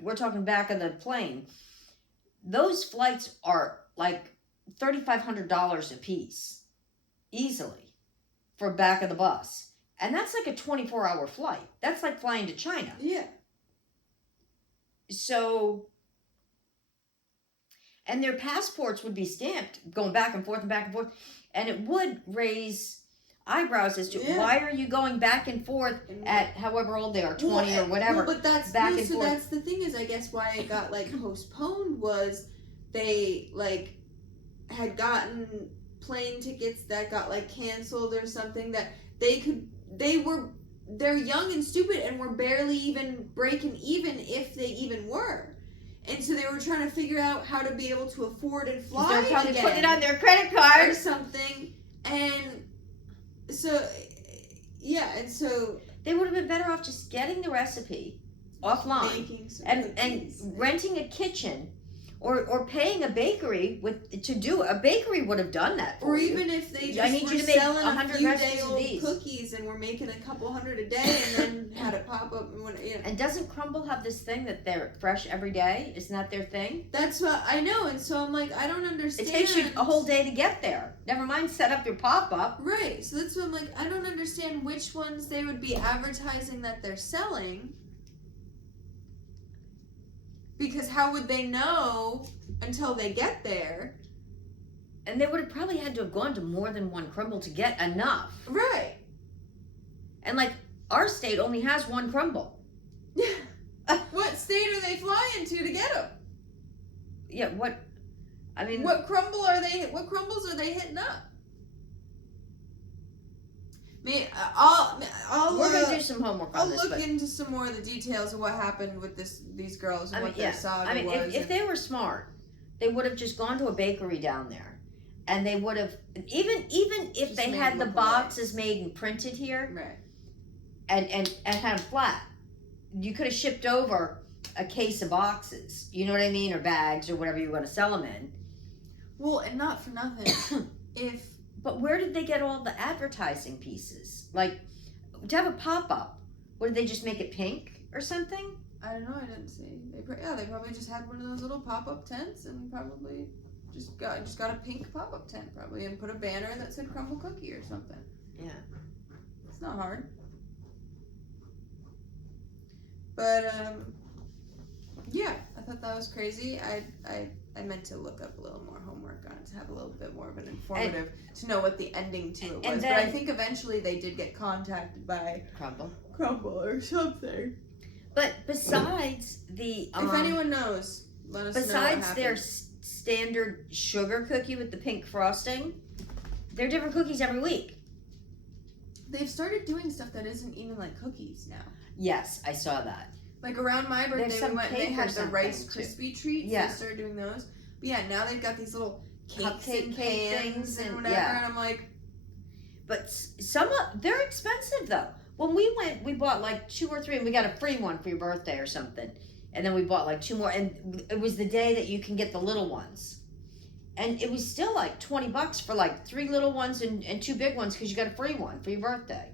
We're talking back of the plane. Those flights are like $3,500 a piece, easily, for back of the bus. And that's like a 24-hour flight. That's like flying to China. Yeah. So, and their passports would be stamped, going back and forth, and it would raise eyebrows as to why are you going back and forth at however old they are, 20 or whatever. But that's back and forth. That's the thing is, I guess why it got like postponed was they like had gotten plane tickets that got like canceled or something, that they're young and stupid and were barely even breaking even, if they even were. And so they were trying to figure out how to be able to afford and fly. They're probably putting it on their credit card or something. And so, yeah, and so they would have been better off just getting the recipe offline and renting a kitchen or paying a bakery to do. A bakery would have done that for you. Or even if they just were selling 100 day-old cookies and were making a couple hundred a day and then had a pop-up. And doesn't Crumbl have this thing that they're fresh every day? Isn't that their thing? That's what I know, and so I'm like, I don't understand. It takes you a whole day to get there. Never mind set up your pop-up. Right, so that's what I'm like, I don't understand which ones they would be advertising that they're selling. Because how would they know until they get there? And they would have probably had to have gone to more than one Crumbl to get enough. Right. And like our state only has one Crumbl. What state are they flying to get them? Yeah, what? I mean, what Crumbls are they hitting up? We're gonna do some homework on this. I'll look into some more of the details of what happened with these girls and what their saga was. If they were smart, they would have just gone to a bakery down there, and they would have even if they had the boxes made and printed here, right, and had them flat, you could have shipped over a case of boxes. You know what I mean, or bags or whatever you want to sell them in. Well, and not for nothing, But where did they get all the advertising pieces? Like, to have a pop-up, what, did they just make it pink or something? I don't know, I didn't see. They probably just had one of those little pop-up tents and probably just got a pink pop-up tent probably and put a banner that said Crumbl Cookie or something. Yeah. It's not hard. But, yeah, I thought that was crazy. I meant to look up a little more homework on it to have a little bit more of an informative, to know what the ending to it was. But I think eventually they did get contacted by Crumbl or something. But besides the... if anyone knows, let us know what besides happened. their standard sugar cookie with the pink frosting, they're different cookies every week. They've started doing stuff that isn't even like cookies now. Yes, I saw that. Like around my birthday, they had the Rice Krispie treats. Yeah. They started doing those. But yeah, now they've got these little cakes Cupcake and pans and whatever. Yeah. And I'm like, but they're expensive though. When we went, we bought like 2 or 3, and we got a free one for your birthday or something. And then we bought like 2 more, and it was the day that you can get the little ones. And it was still like $20 for like 3 little ones and 2 big ones because you got a free one for your birthday.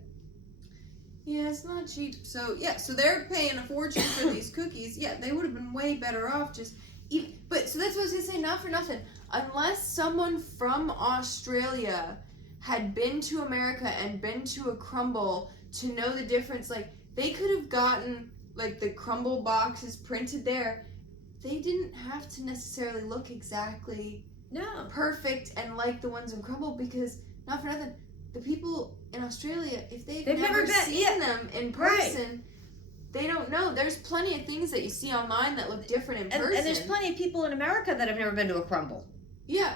yeah, it's not cheap. So yeah, so they're paying a fortune for these cookies. Yeah, they would have been way better off just. But so that's what I was gonna say. Not for nothing. Unless someone from Australia had been to America and been to a Crumbl to know the difference, like they could have gotten like the Crumbl boxes printed there. They didn't have to necessarily look exactly perfect and like the ones in Crumbl, because not for nothing, the people in Australia, if they've never seen them in person, they don't know. There's plenty of things that you see online that look different in person. And there's plenty of people in America that have never been to a Crumbl. Yeah.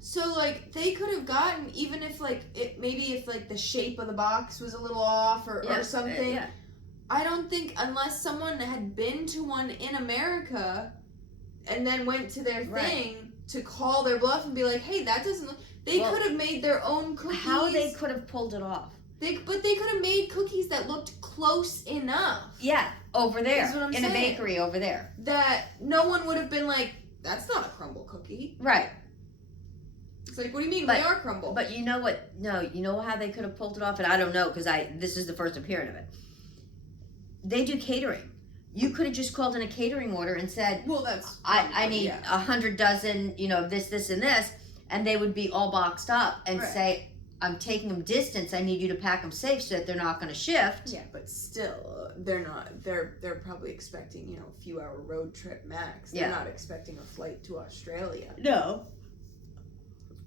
So like they could have gotten, even if like maybe if the shape of the box was a little off or something. Yeah. I don't think, unless someone had been to one in America and then went to their thing to call their bluff and be like, hey, that doesn't look. They could have made their own cookies. How they could have pulled it off? But they could have made cookies that looked close enough. Yeah, over there. That's what I'm saying. A bakery over there. That no one would have been like, that's not a Crumbl cookie. Right. It's like, what do you mean? They are Crumbl. But you know what? No, you know how they could have pulled it off? And I don't know, because this is the first I'm hearing of it. They do catering. You could have just called in a catering order and said, well, that's... I need 100 dozen, this, and this. And they would be all boxed up and say, I'm taking them distance. I need you to pack them safe so that they're not going to shift. Yeah, but still, they're not. They're probably expecting, a few hour road trip max. They're not expecting a flight to Australia. No.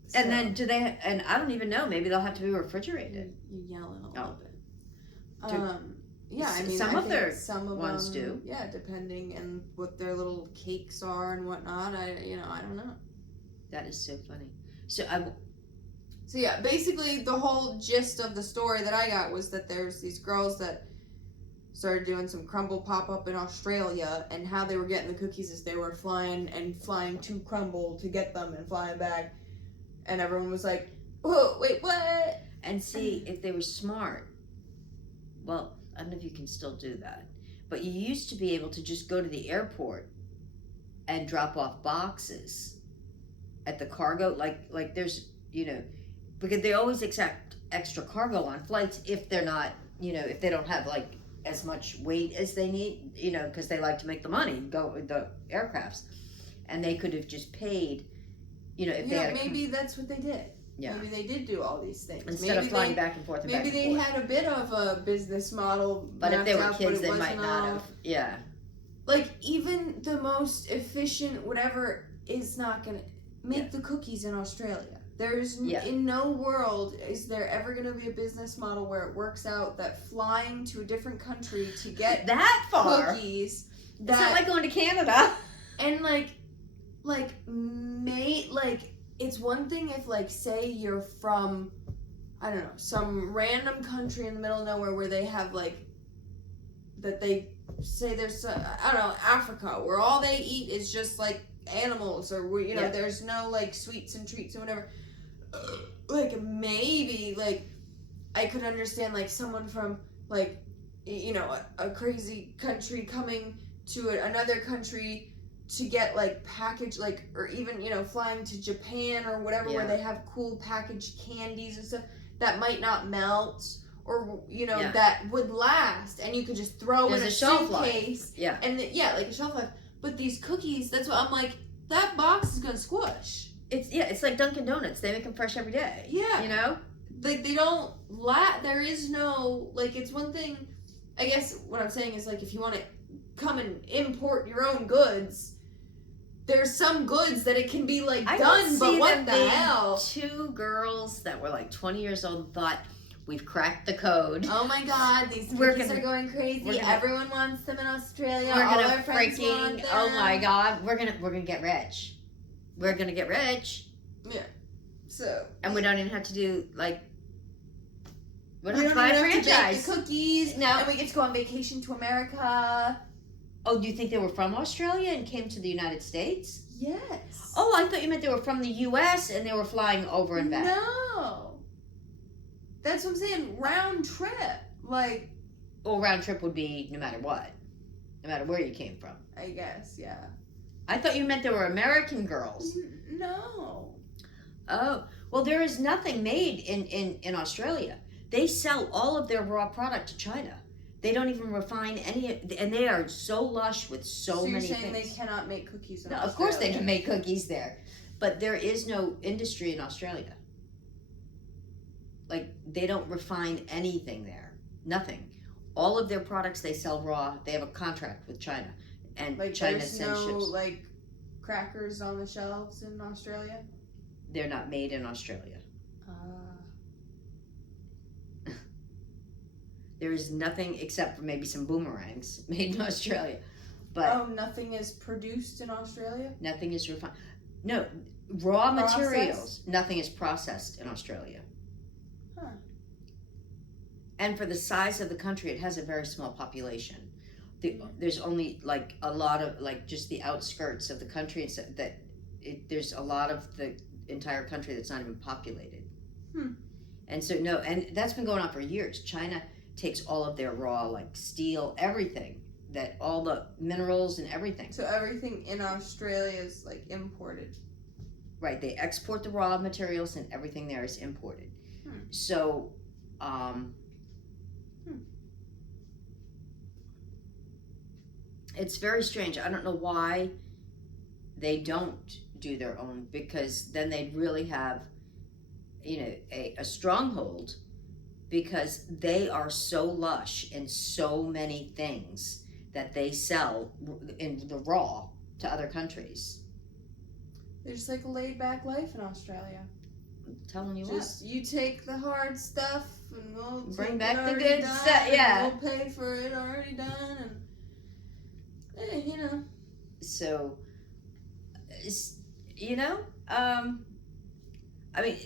So, and then do they? And I don't even know. Maybe they'll have to be refrigerated. You're yelling a little bit. Yeah, I mean, some of some ones do. Yeah, depending and what their little cakes are and whatnot. I don't know. That is so funny. So yeah, basically the whole gist of the story that I got was that there's these girls that started doing some Crumbl pop-up in Australia, and how they were getting the cookies is they were flying to Crumbl to get them and flying back, and everyone was like, "Whoa, wait, what?" And see, if they were smart, well, I don't know if you can still do that, but you used to be able to just go to the airport and drop off boxes at the cargo, like there's, because they always accept extra cargo on flights if they're not, if they don't have like as much weight as they need, because they like to make the money go with the aircrafts, and they could have just paid, if they had maybe that's what they did. Yeah. Maybe they did do all these things. Instead of flying back and forth and back and forth. Maybe they had a bit of a business model. But if they were out, kids, they might not have. Yeah. Like, even the most efficient whatever is not going to make the cookies in Australia. There's Yeah. in no world is there ever going to be a business model where it works out that flying to a different country to get that far. cookies. It's not like going to Canada. And it's one thing if say you're from, I don't know, some random country in the middle of nowhere where they have that they say there's I don't know, Africa, where all they eat is just animals, or there's no sweets and treats and whatever. Maybe I could understand someone from a crazy country coming to another country to get packaged or even flying to Japan or whatever, where they have cool packaged candies and stuff that might not melt, or that would last, and you could just throw in a shelf suitcase. Yeah. And a shelf life. But these cookies, that's what I'm like, that box is gonna squish. It's like Dunkin' Donuts. They make them fresh every day. Yeah. They don't there is no it's one thing. I guess what I'm saying is if you want to come and import your own goods, there's some goods that it can be done, but what the hell? 2 girls that were 20 years old and thought, we've cracked the code. Oh my God, these cookies are going crazy. Everyone wants them in Australia. We're All gonna our friends want them. Oh my God, we're gonna get rich. We're gonna get rich. Yeah. So. And we don't even have to do we don't even have to bake the cookies. No. And we get to go on vacation to America. Oh, do you think they were from Australia and came to the United States? Yes. Oh, I thought you meant they were from the U.S. and they were flying over and back. No. That's what I'm saying. Round trip. Well, round trip would be no matter what. No matter where you came from. I guess, yeah. I thought you meant they were American girls. No. Oh. Well, there is nothing made in Australia. They sell all of their raw product to China. They don't even refine any, and they are so lush with so many things. So you're saying they cannot make cookies in No, Australia? of course they can make cookies there. But there is no industry in Australia. They don't refine anything there. Nothing. All of their products they sell raw. They have a contract with China. And China sends ships. There's no, crackers on the shelves in Australia? They're not made in Australia. There is nothing except for maybe some boomerangs made in Australia. But nothing is produced in Australia? Nothing is refined. No, raw materials. Nothing is processed in Australia. Huh. And for the size of the country, it has a very small population. There's only a lot of just the outskirts of the country, and so there's a lot of the entire country that's not even populated. And so and that's been going on for years. China takes all of their raw steel, everything, that all the minerals and everything. So everything in Australia is imported. Right, they export the raw materials and everything there is imported. So it's very strange. I don't know why they don't do their own, because then they'd really have a stronghold, because they are so lush in so many things that they sell in the raw to other countries. They're just a laid back life in Australia. I'm telling you just you take the hard stuff and we'll bring back the good stuff. Yeah, we'll pay for it already done, and So, I mean,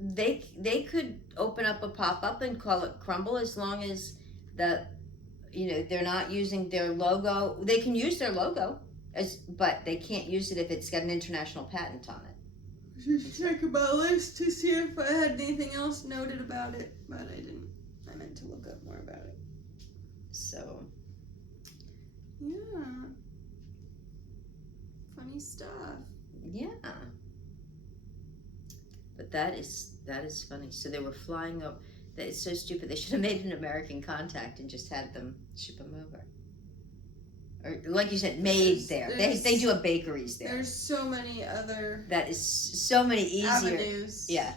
they could open up a pop-up and call it Crumbl, as long as they're not using their logo. They can use their logo, but they can't use it if it's got an international patent on it. Just check my list to see if I had anything else noted about it, but I didn't. I meant to look up more about it. So. Yeah. Funny stuff. Yeah. But that is funny. So they were flying up. That is so stupid. They should have made an American contact and just had them ship them over. Or like you said, made there. They do have bakeries there. There's so many other. That is so many easier avenues. Yeah.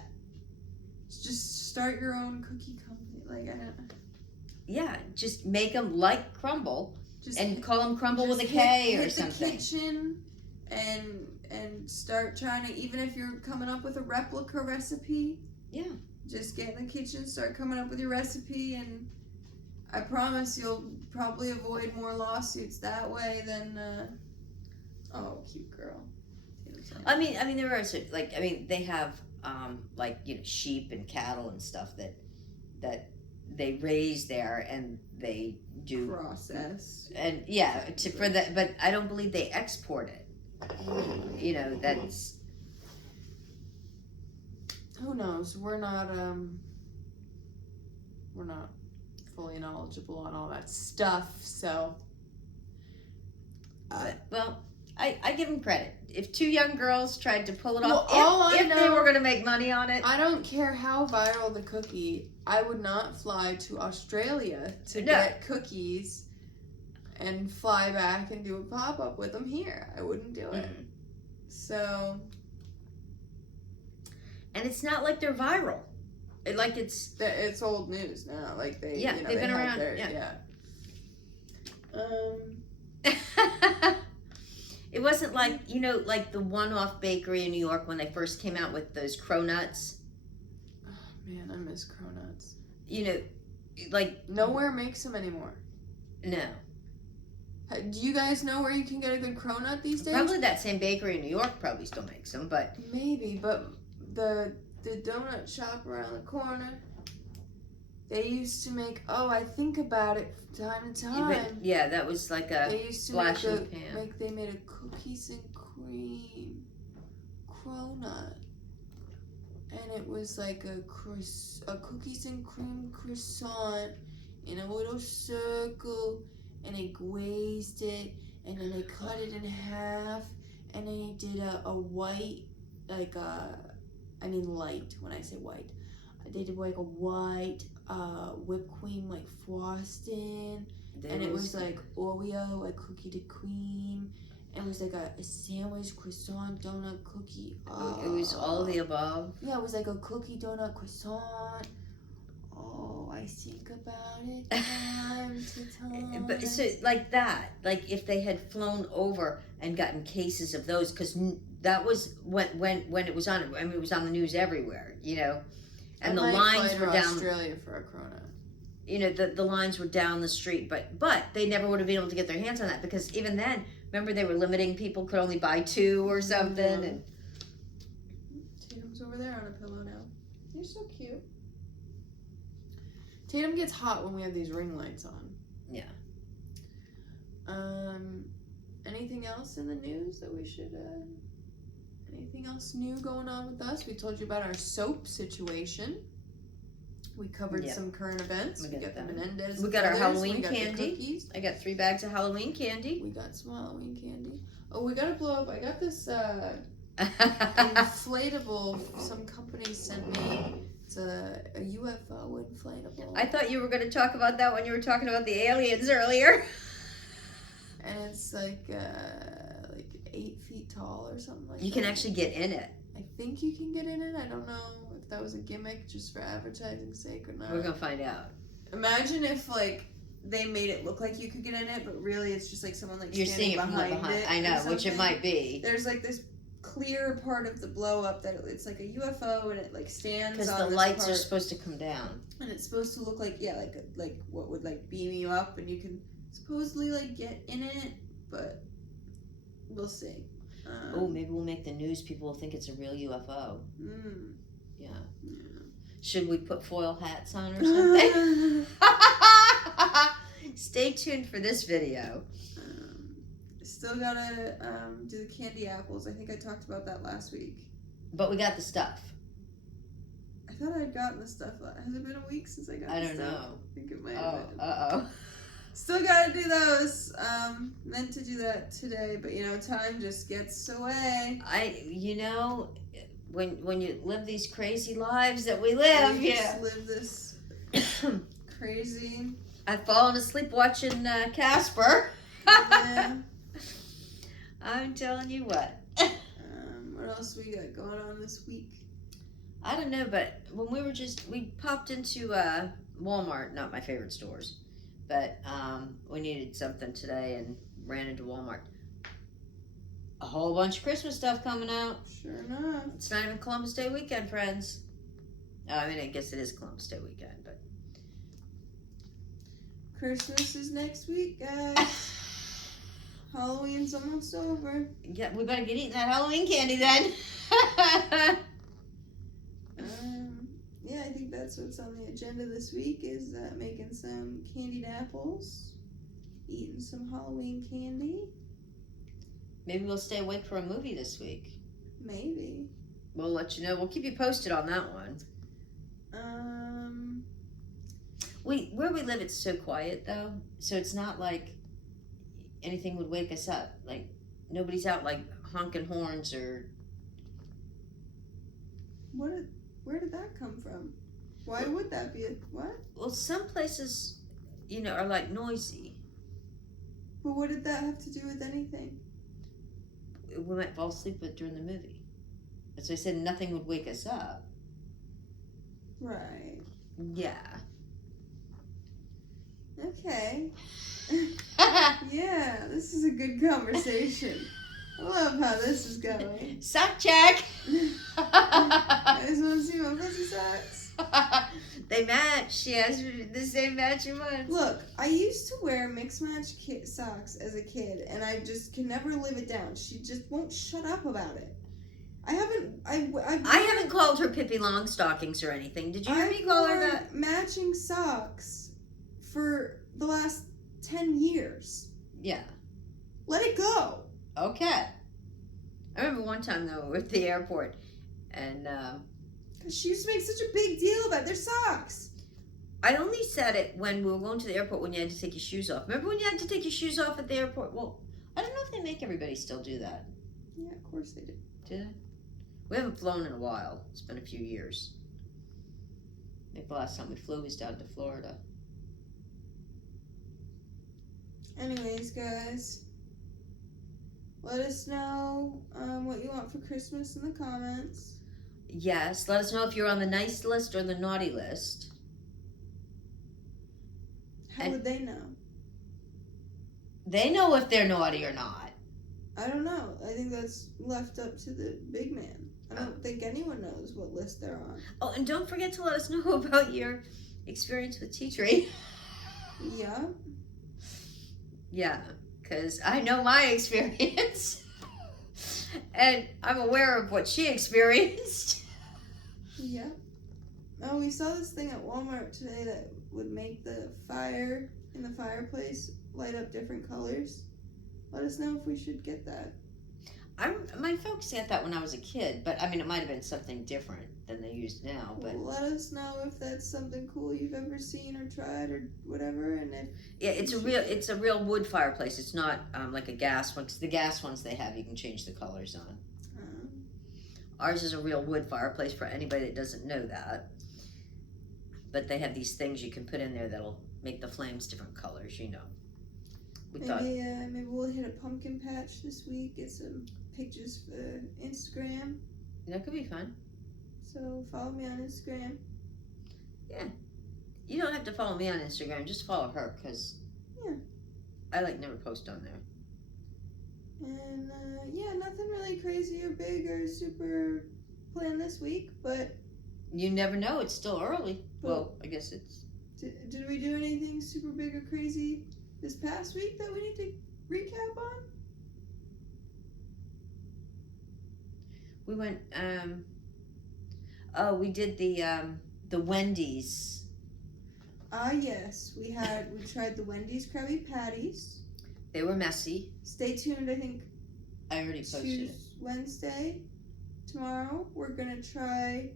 Just start your own cookie company. I don't. Yeah, just make them like Crumbl, and call them Crumbl with a K or something. Hit the kitchen and and start trying to, even if you're coming up with a replica recipe. Yeah. Just get in the kitchen, start coming up with your recipe, and I promise you'll probably avoid more lawsuits that way than, oh, cute girl. I mean, there are they have sheep and cattle and stuff that they raise there and they do process and but I don't believe they export it. That's who knows. We're not fully knowledgeable on all that stuff, so I give them credit. If two young girls tried to pull it off, if they were going to make money on it. I don't care how viral the cookie. I would not fly to Australia to get cookies and fly back and do a pop-up with them here. I wouldn't do it. Mm-hmm. So. And it's not like they're viral. It's old news now. Like they've been around. It wasn't like the one-off bakery in New York when they first came out with those cronuts. Oh man, I miss cronuts. Nowhere makes them anymore. No. Do you guys know where you can get a good cronut these days? Probably that same bakery in New York probably still makes them, but maybe. But the donut shop around the corner, they used to make. Oh, I think about it from time to time. Yeah, that was like a they used to flash in the pan. They made a cookies and cream cronut, and it was like a cookies and cream croissant in a little circle, and they glazed it, and then they cut it in half, and then they did a white, light. When I say white, they did like a white whipped cream frosting, and it was like Oreo, like cookie to cream, and it was like a sandwich croissant donut cookie. It was all of the above. Yeah, it was like a cookie donut croissant. Oh, I think about it time to time. But so like that, if they had flown over and gotten cases of those, because that was when it was on. I mean, it was on the news everywhere, and the lines were down. Australia for a cronut. The lines were down the street, but they never would have been able to get their hands on that because even then, remember they were limiting people could only buy 2 or something. And Tatum's over there on a pillow now. You're so cute. Tatum gets hot when we have these ring lights on. Yeah. Anything else in the news that we should? Anything else new going on with us? We told you about our soap situation. We covered some current events. We got the Menendez. We got our Halloween candy. I got 3 bags of Halloween candy. We got some Halloween candy. Oh, we gotta blow up. I got this inflatable. Some company sent me. It's a UFO inflatable. I thought you were going to talk about that when you were talking about the aliens earlier. And it's like 8 feet tall or something like that. You can actually get in it. I think you can get in it. I don't know if that was a gimmick just for advertising's sake or not. We're going to find out. Imagine if they made it look like you could get in it, but really it's just someone you're standing seeing it behind it. I know, which it might be. There's this clear part of the blow up that it's like a UFO and it stands because on the lights part, are supposed to come down and it's supposed to look like what would beam you up and you can supposedly get in it, but we'll see. Maybe we'll make the news. People will think it's a real UFO. Yeah. Should we put foil hats on or something? Stay tuned for this video. Still gotta do the candy apples. I think I talked about that last week. But we got the stuff. I thought I'd gotten the stuff. Has it been a week since I got the stuff? I don't know. I think it might have been. Uh-oh. Still gotta do those. Meant to do that today, but time just gets away. When you live these crazy lives that we live, just live this crazy. I've fallen asleep watching Casper. Yeah. I'm telling you what. What else we got going on this week? I don't know, but when we popped into Walmart, not my favorite stores, but we needed something today and ran into Walmart. A whole bunch of Christmas stuff coming out. Sure enough. It's not even Columbus Day weekend, friends. I mean, I guess it is Columbus Day weekend, but Christmas is next week, guys. Halloween's almost over. yeah, we better get eating that Halloween candy then. Yeah, I think that's what's on the agenda this week is making some candied apples, eating some Halloween candy. Maybe we'll stay awake for a movie this week. Maybe. We'll let you know. We'll keep you posted on that one. Where we live, it's so quiet though, so it's not like anything would wake us up. Like nobody's out like honking horns or. Where did that come from? Why would that be what? Well, some places, are like noisy. But what did that have to do with anything? We might fall asleep during the movie. As I said, nothing would wake us up. Right. Yeah. Okay. Yeah, this is a good conversation. I love how this is going. Sock check! You guys want to see my fuzzy socks? They match. She has the same matching ones. Look, I used to wear mixed match socks as a kid, and I just can never live it down. She just won't shut up about it. I haven't called her Pippi Longstockings or anything. Did you hear me call her that? Matching socks for the last 10 years. Yeah. Let it go. Okay. I remember one time though, we were at the airport, and Because she used to make such a big deal about their socks. I only said it when we were going to the airport when you had to take your shoes off. Remember when you had to take your shoes off at the airport? Well, I don't know if they make everybody still do that. Yeah, of course they do. Do they? We haven't flown in a while. It's been a few years. I think the last time we flew was down to Florida. Anyways, guys, let us know what you want for Christmas in the comments. Yes, let us know if you're on the nice list or the naughty list. How would they know? They know if they're naughty or not. I don't know. I think that's left up to the big man. I don't think anyone knows what list they're on. Oh, and don't forget to let us know about your experience with Tea Tree. Yeah. Yeah, because I know my experience. And I'm aware of what she experienced. Yeah. Oh, we saw this thing at Walmart today that would make the fire in the fireplace light up different colors. Let us know if we should get that. My folks got that when I was a kid, but I mean, it might have been something different than they use now. But let us know if that's something cool you've ever seen or tried or whatever, and if it's a real wood fireplace. It's not like a gas one. 'Cause the gas ones they have, you can change the colors on. Ours is a real wood fireplace for anybody that doesn't know that. But they have these things you can put in there that'll make the flames different colors. Maybe we'll hit a pumpkin patch this week. Get some pictures for Instagram. That could be fun. So follow me on Instagram. Yeah. You don't have to follow me on Instagram. Just follow her, because I never post on there. And nothing really crazy or big or super planned this week, but you never know. It's still early. Well, I guess it's. Did we do anything super big or crazy this past week that we need to recap on? We went. We did the Wendy's. Yes, we tried the Wendy's Krabby Patties. They were messy. Stay tuned. I think I already posted it. Wednesday. Tomorrow we're gonna try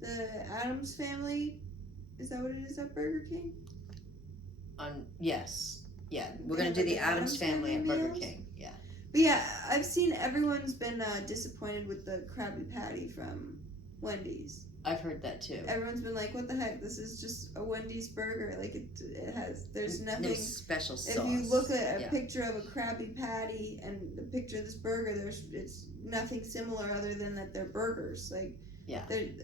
the Addams Family. Is that what it is at Burger King? Yes. Yeah, we're gonna do the Addams Family at Burger King. Yeah. But yeah, I've seen everyone's been disappointed with the Krabby Patty from Wendy's. I've heard that too. Everyone's been like, "What the heck? This is just a Wendy's burger. Like there's nothing no special sauce." If you look at a picture of a Krabby Patty and the picture of this burger, it's nothing similar other than that they're burgers. Like,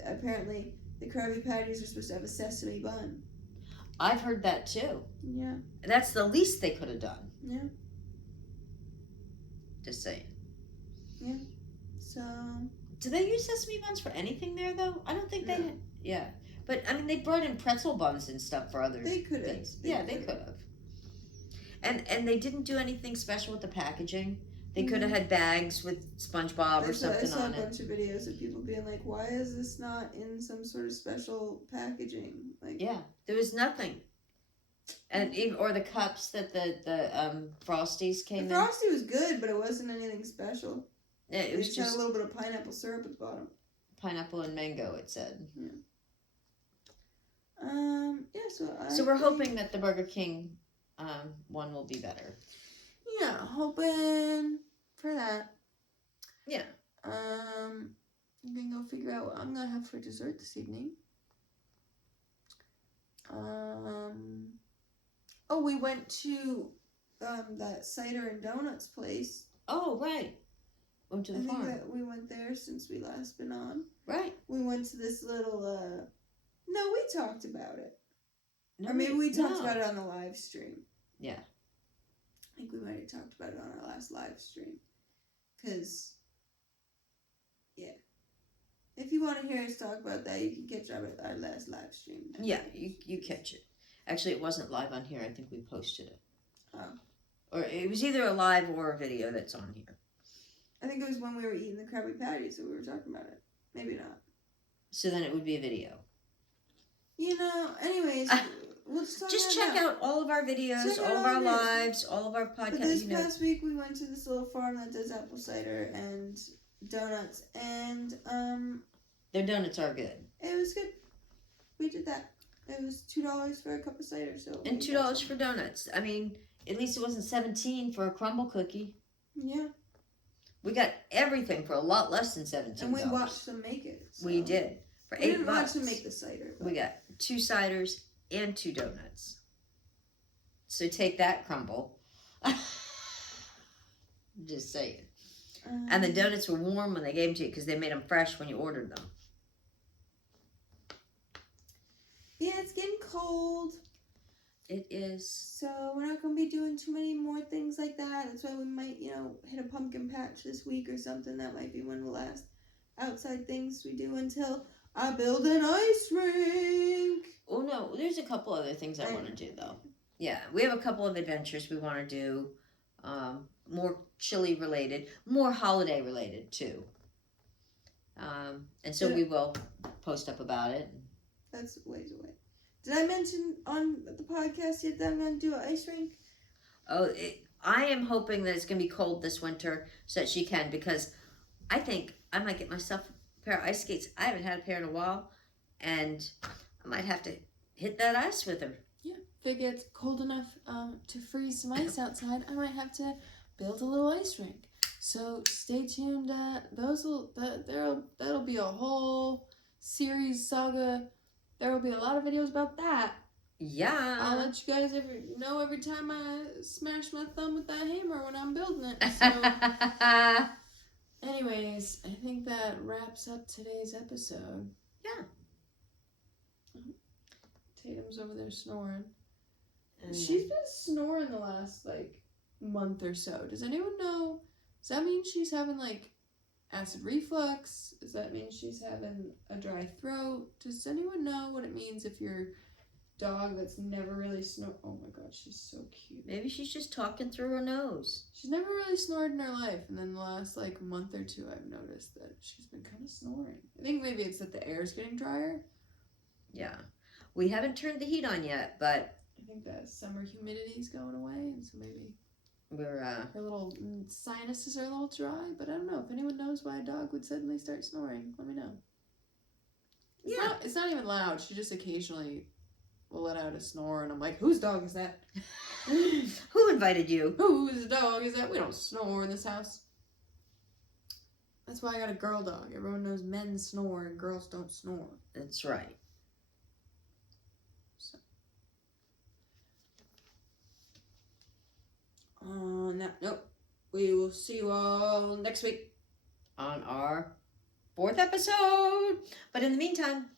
apparently the Krabby Patties are supposed to have a sesame bun. I've heard that too. Yeah. That's the least they could have done. Yeah. Just saying. So Do they use sesame buns for anything there, though? I don't think they. No. Yeah, but I mean, they brought in pretzel buns and stuff for other they could have. things. They could have. And they didn't do anything special with the packaging. They could have had bags with SpongeBob or something I saw on a it. bunch of videos of people being like, "Why is this not in some sort of special packaging?" Like, Yeah, there was nothing. And or the cups that the Frosties came the in. Frosty was good, but it wasn't anything special. Yeah, it was just just had a little bit of pineapple syrup at the bottom. pineapple and mango. It said. Yeah. Yeah. So we're hoping that the Burger King one will be better. Yeah, hoping for that. Yeah. I'm gonna go figure out what I'm gonna have for dessert this evening. Oh, we went to that cider and donuts place. Oh, right. Went to the farm. I think that we went there since we last been on. Right. We went to this little. No, we talked about it. No, or maybe we talked about it on the live stream. Yeah. I think we might have talked about it on our last live stream. Because, yeah. If you want to hear us talk about that, you can catch our last live stream. Yeah, you catch it. Actually, it wasn't live on here. I think we posted it. Oh. Or it was either a live or a video that's on here. I think it was when we were eating the Krabby Patties that we were talking about it. Maybe not. So then it would be a video. Anyways, we'll just check out all of our videos, all of our lives, all of our podcasts. But this past week we went to this little farm that does apple cider and donuts, and their donuts are good. It was good. We did that. It was $2 for a cup of cider, so. And $2 for donuts. I mean, at least it wasn't $17 for a Crumbl cookie. Yeah. We got everything for a lot less than $17. And we watched them make it. So. We did. For $8. We didn't watch them make the cider. But. We got 2 ciders and 2 donuts. So take that, Crumbl. Just saying. And the donuts were warm when they gave them to you because they made them fresh when you ordered them. Yeah, it's getting cold. It is. So we're not going to be doing too many more things like that. That's why we might, hit a pumpkin patch this week or something. That might be one of the last outside things we do until I build an ice rink. Oh, no. There's a couple other things I want to do, though. Yeah, we have a couple of adventures we want to do. More chili related, more holiday related, too. And so we will post up about it. That's ways away. Did I mention on the podcast yet that I'm going to do an ice rink? Oh, I am hoping that it's going to be cold this winter so that she can, because I think I might get myself a pair of ice skates. I haven't had a pair in a while, and I might have to hit that ice with her. Yeah, if it gets cold enough to freeze some ice outside, I might have to build a little ice rink. So stay tuned. That'll be a whole series saga. There will be a lot of videos about that. Yeah. I'll let you guys know every time I smash my thumb with that hammer when I'm building it. So, anyways, I think that wraps up today's episode. Yeah. Tatum's over there snoring. She's been snoring the last, month or so. Does anyone know? Does that mean she's having, acid reflux? Does that mean she's having a dry throat? Does anyone know what it means if your dog that's never really snored? Oh my god, she's so cute. Maybe she's just talking through her nose. She's never really snored in her life, and then the last month or two I've noticed that she's been kind of snoring. I think maybe it's that the air's getting drier. Yeah. We haven't turned the heat on yet, but I think that summer humidity's going away, and so maybe we're her little sinuses are a little dry, but I don't know. If anyone knows why a dog would suddenly start snoring, let me know. It's not even loud. She just occasionally will let out a snore, and I'm like, whose dog is that? Who invited you? Whose dog is that? We don't snore in this house. That's why I got a girl dog. Everyone knows men snore and girls don't snore. That's right. On that note, we will see you all next week on our 4th episode. But in the meantime,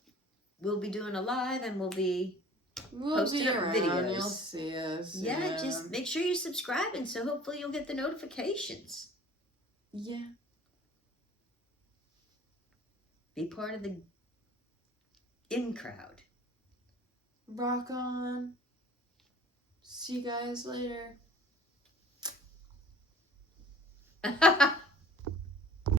we'll be doing a live and we'll be posting up videos. You'll see us. Yeah, just make sure you subscribe, and so hopefully you'll get the notifications. Yeah. Be part of the in crowd. Rock on. See you guys later.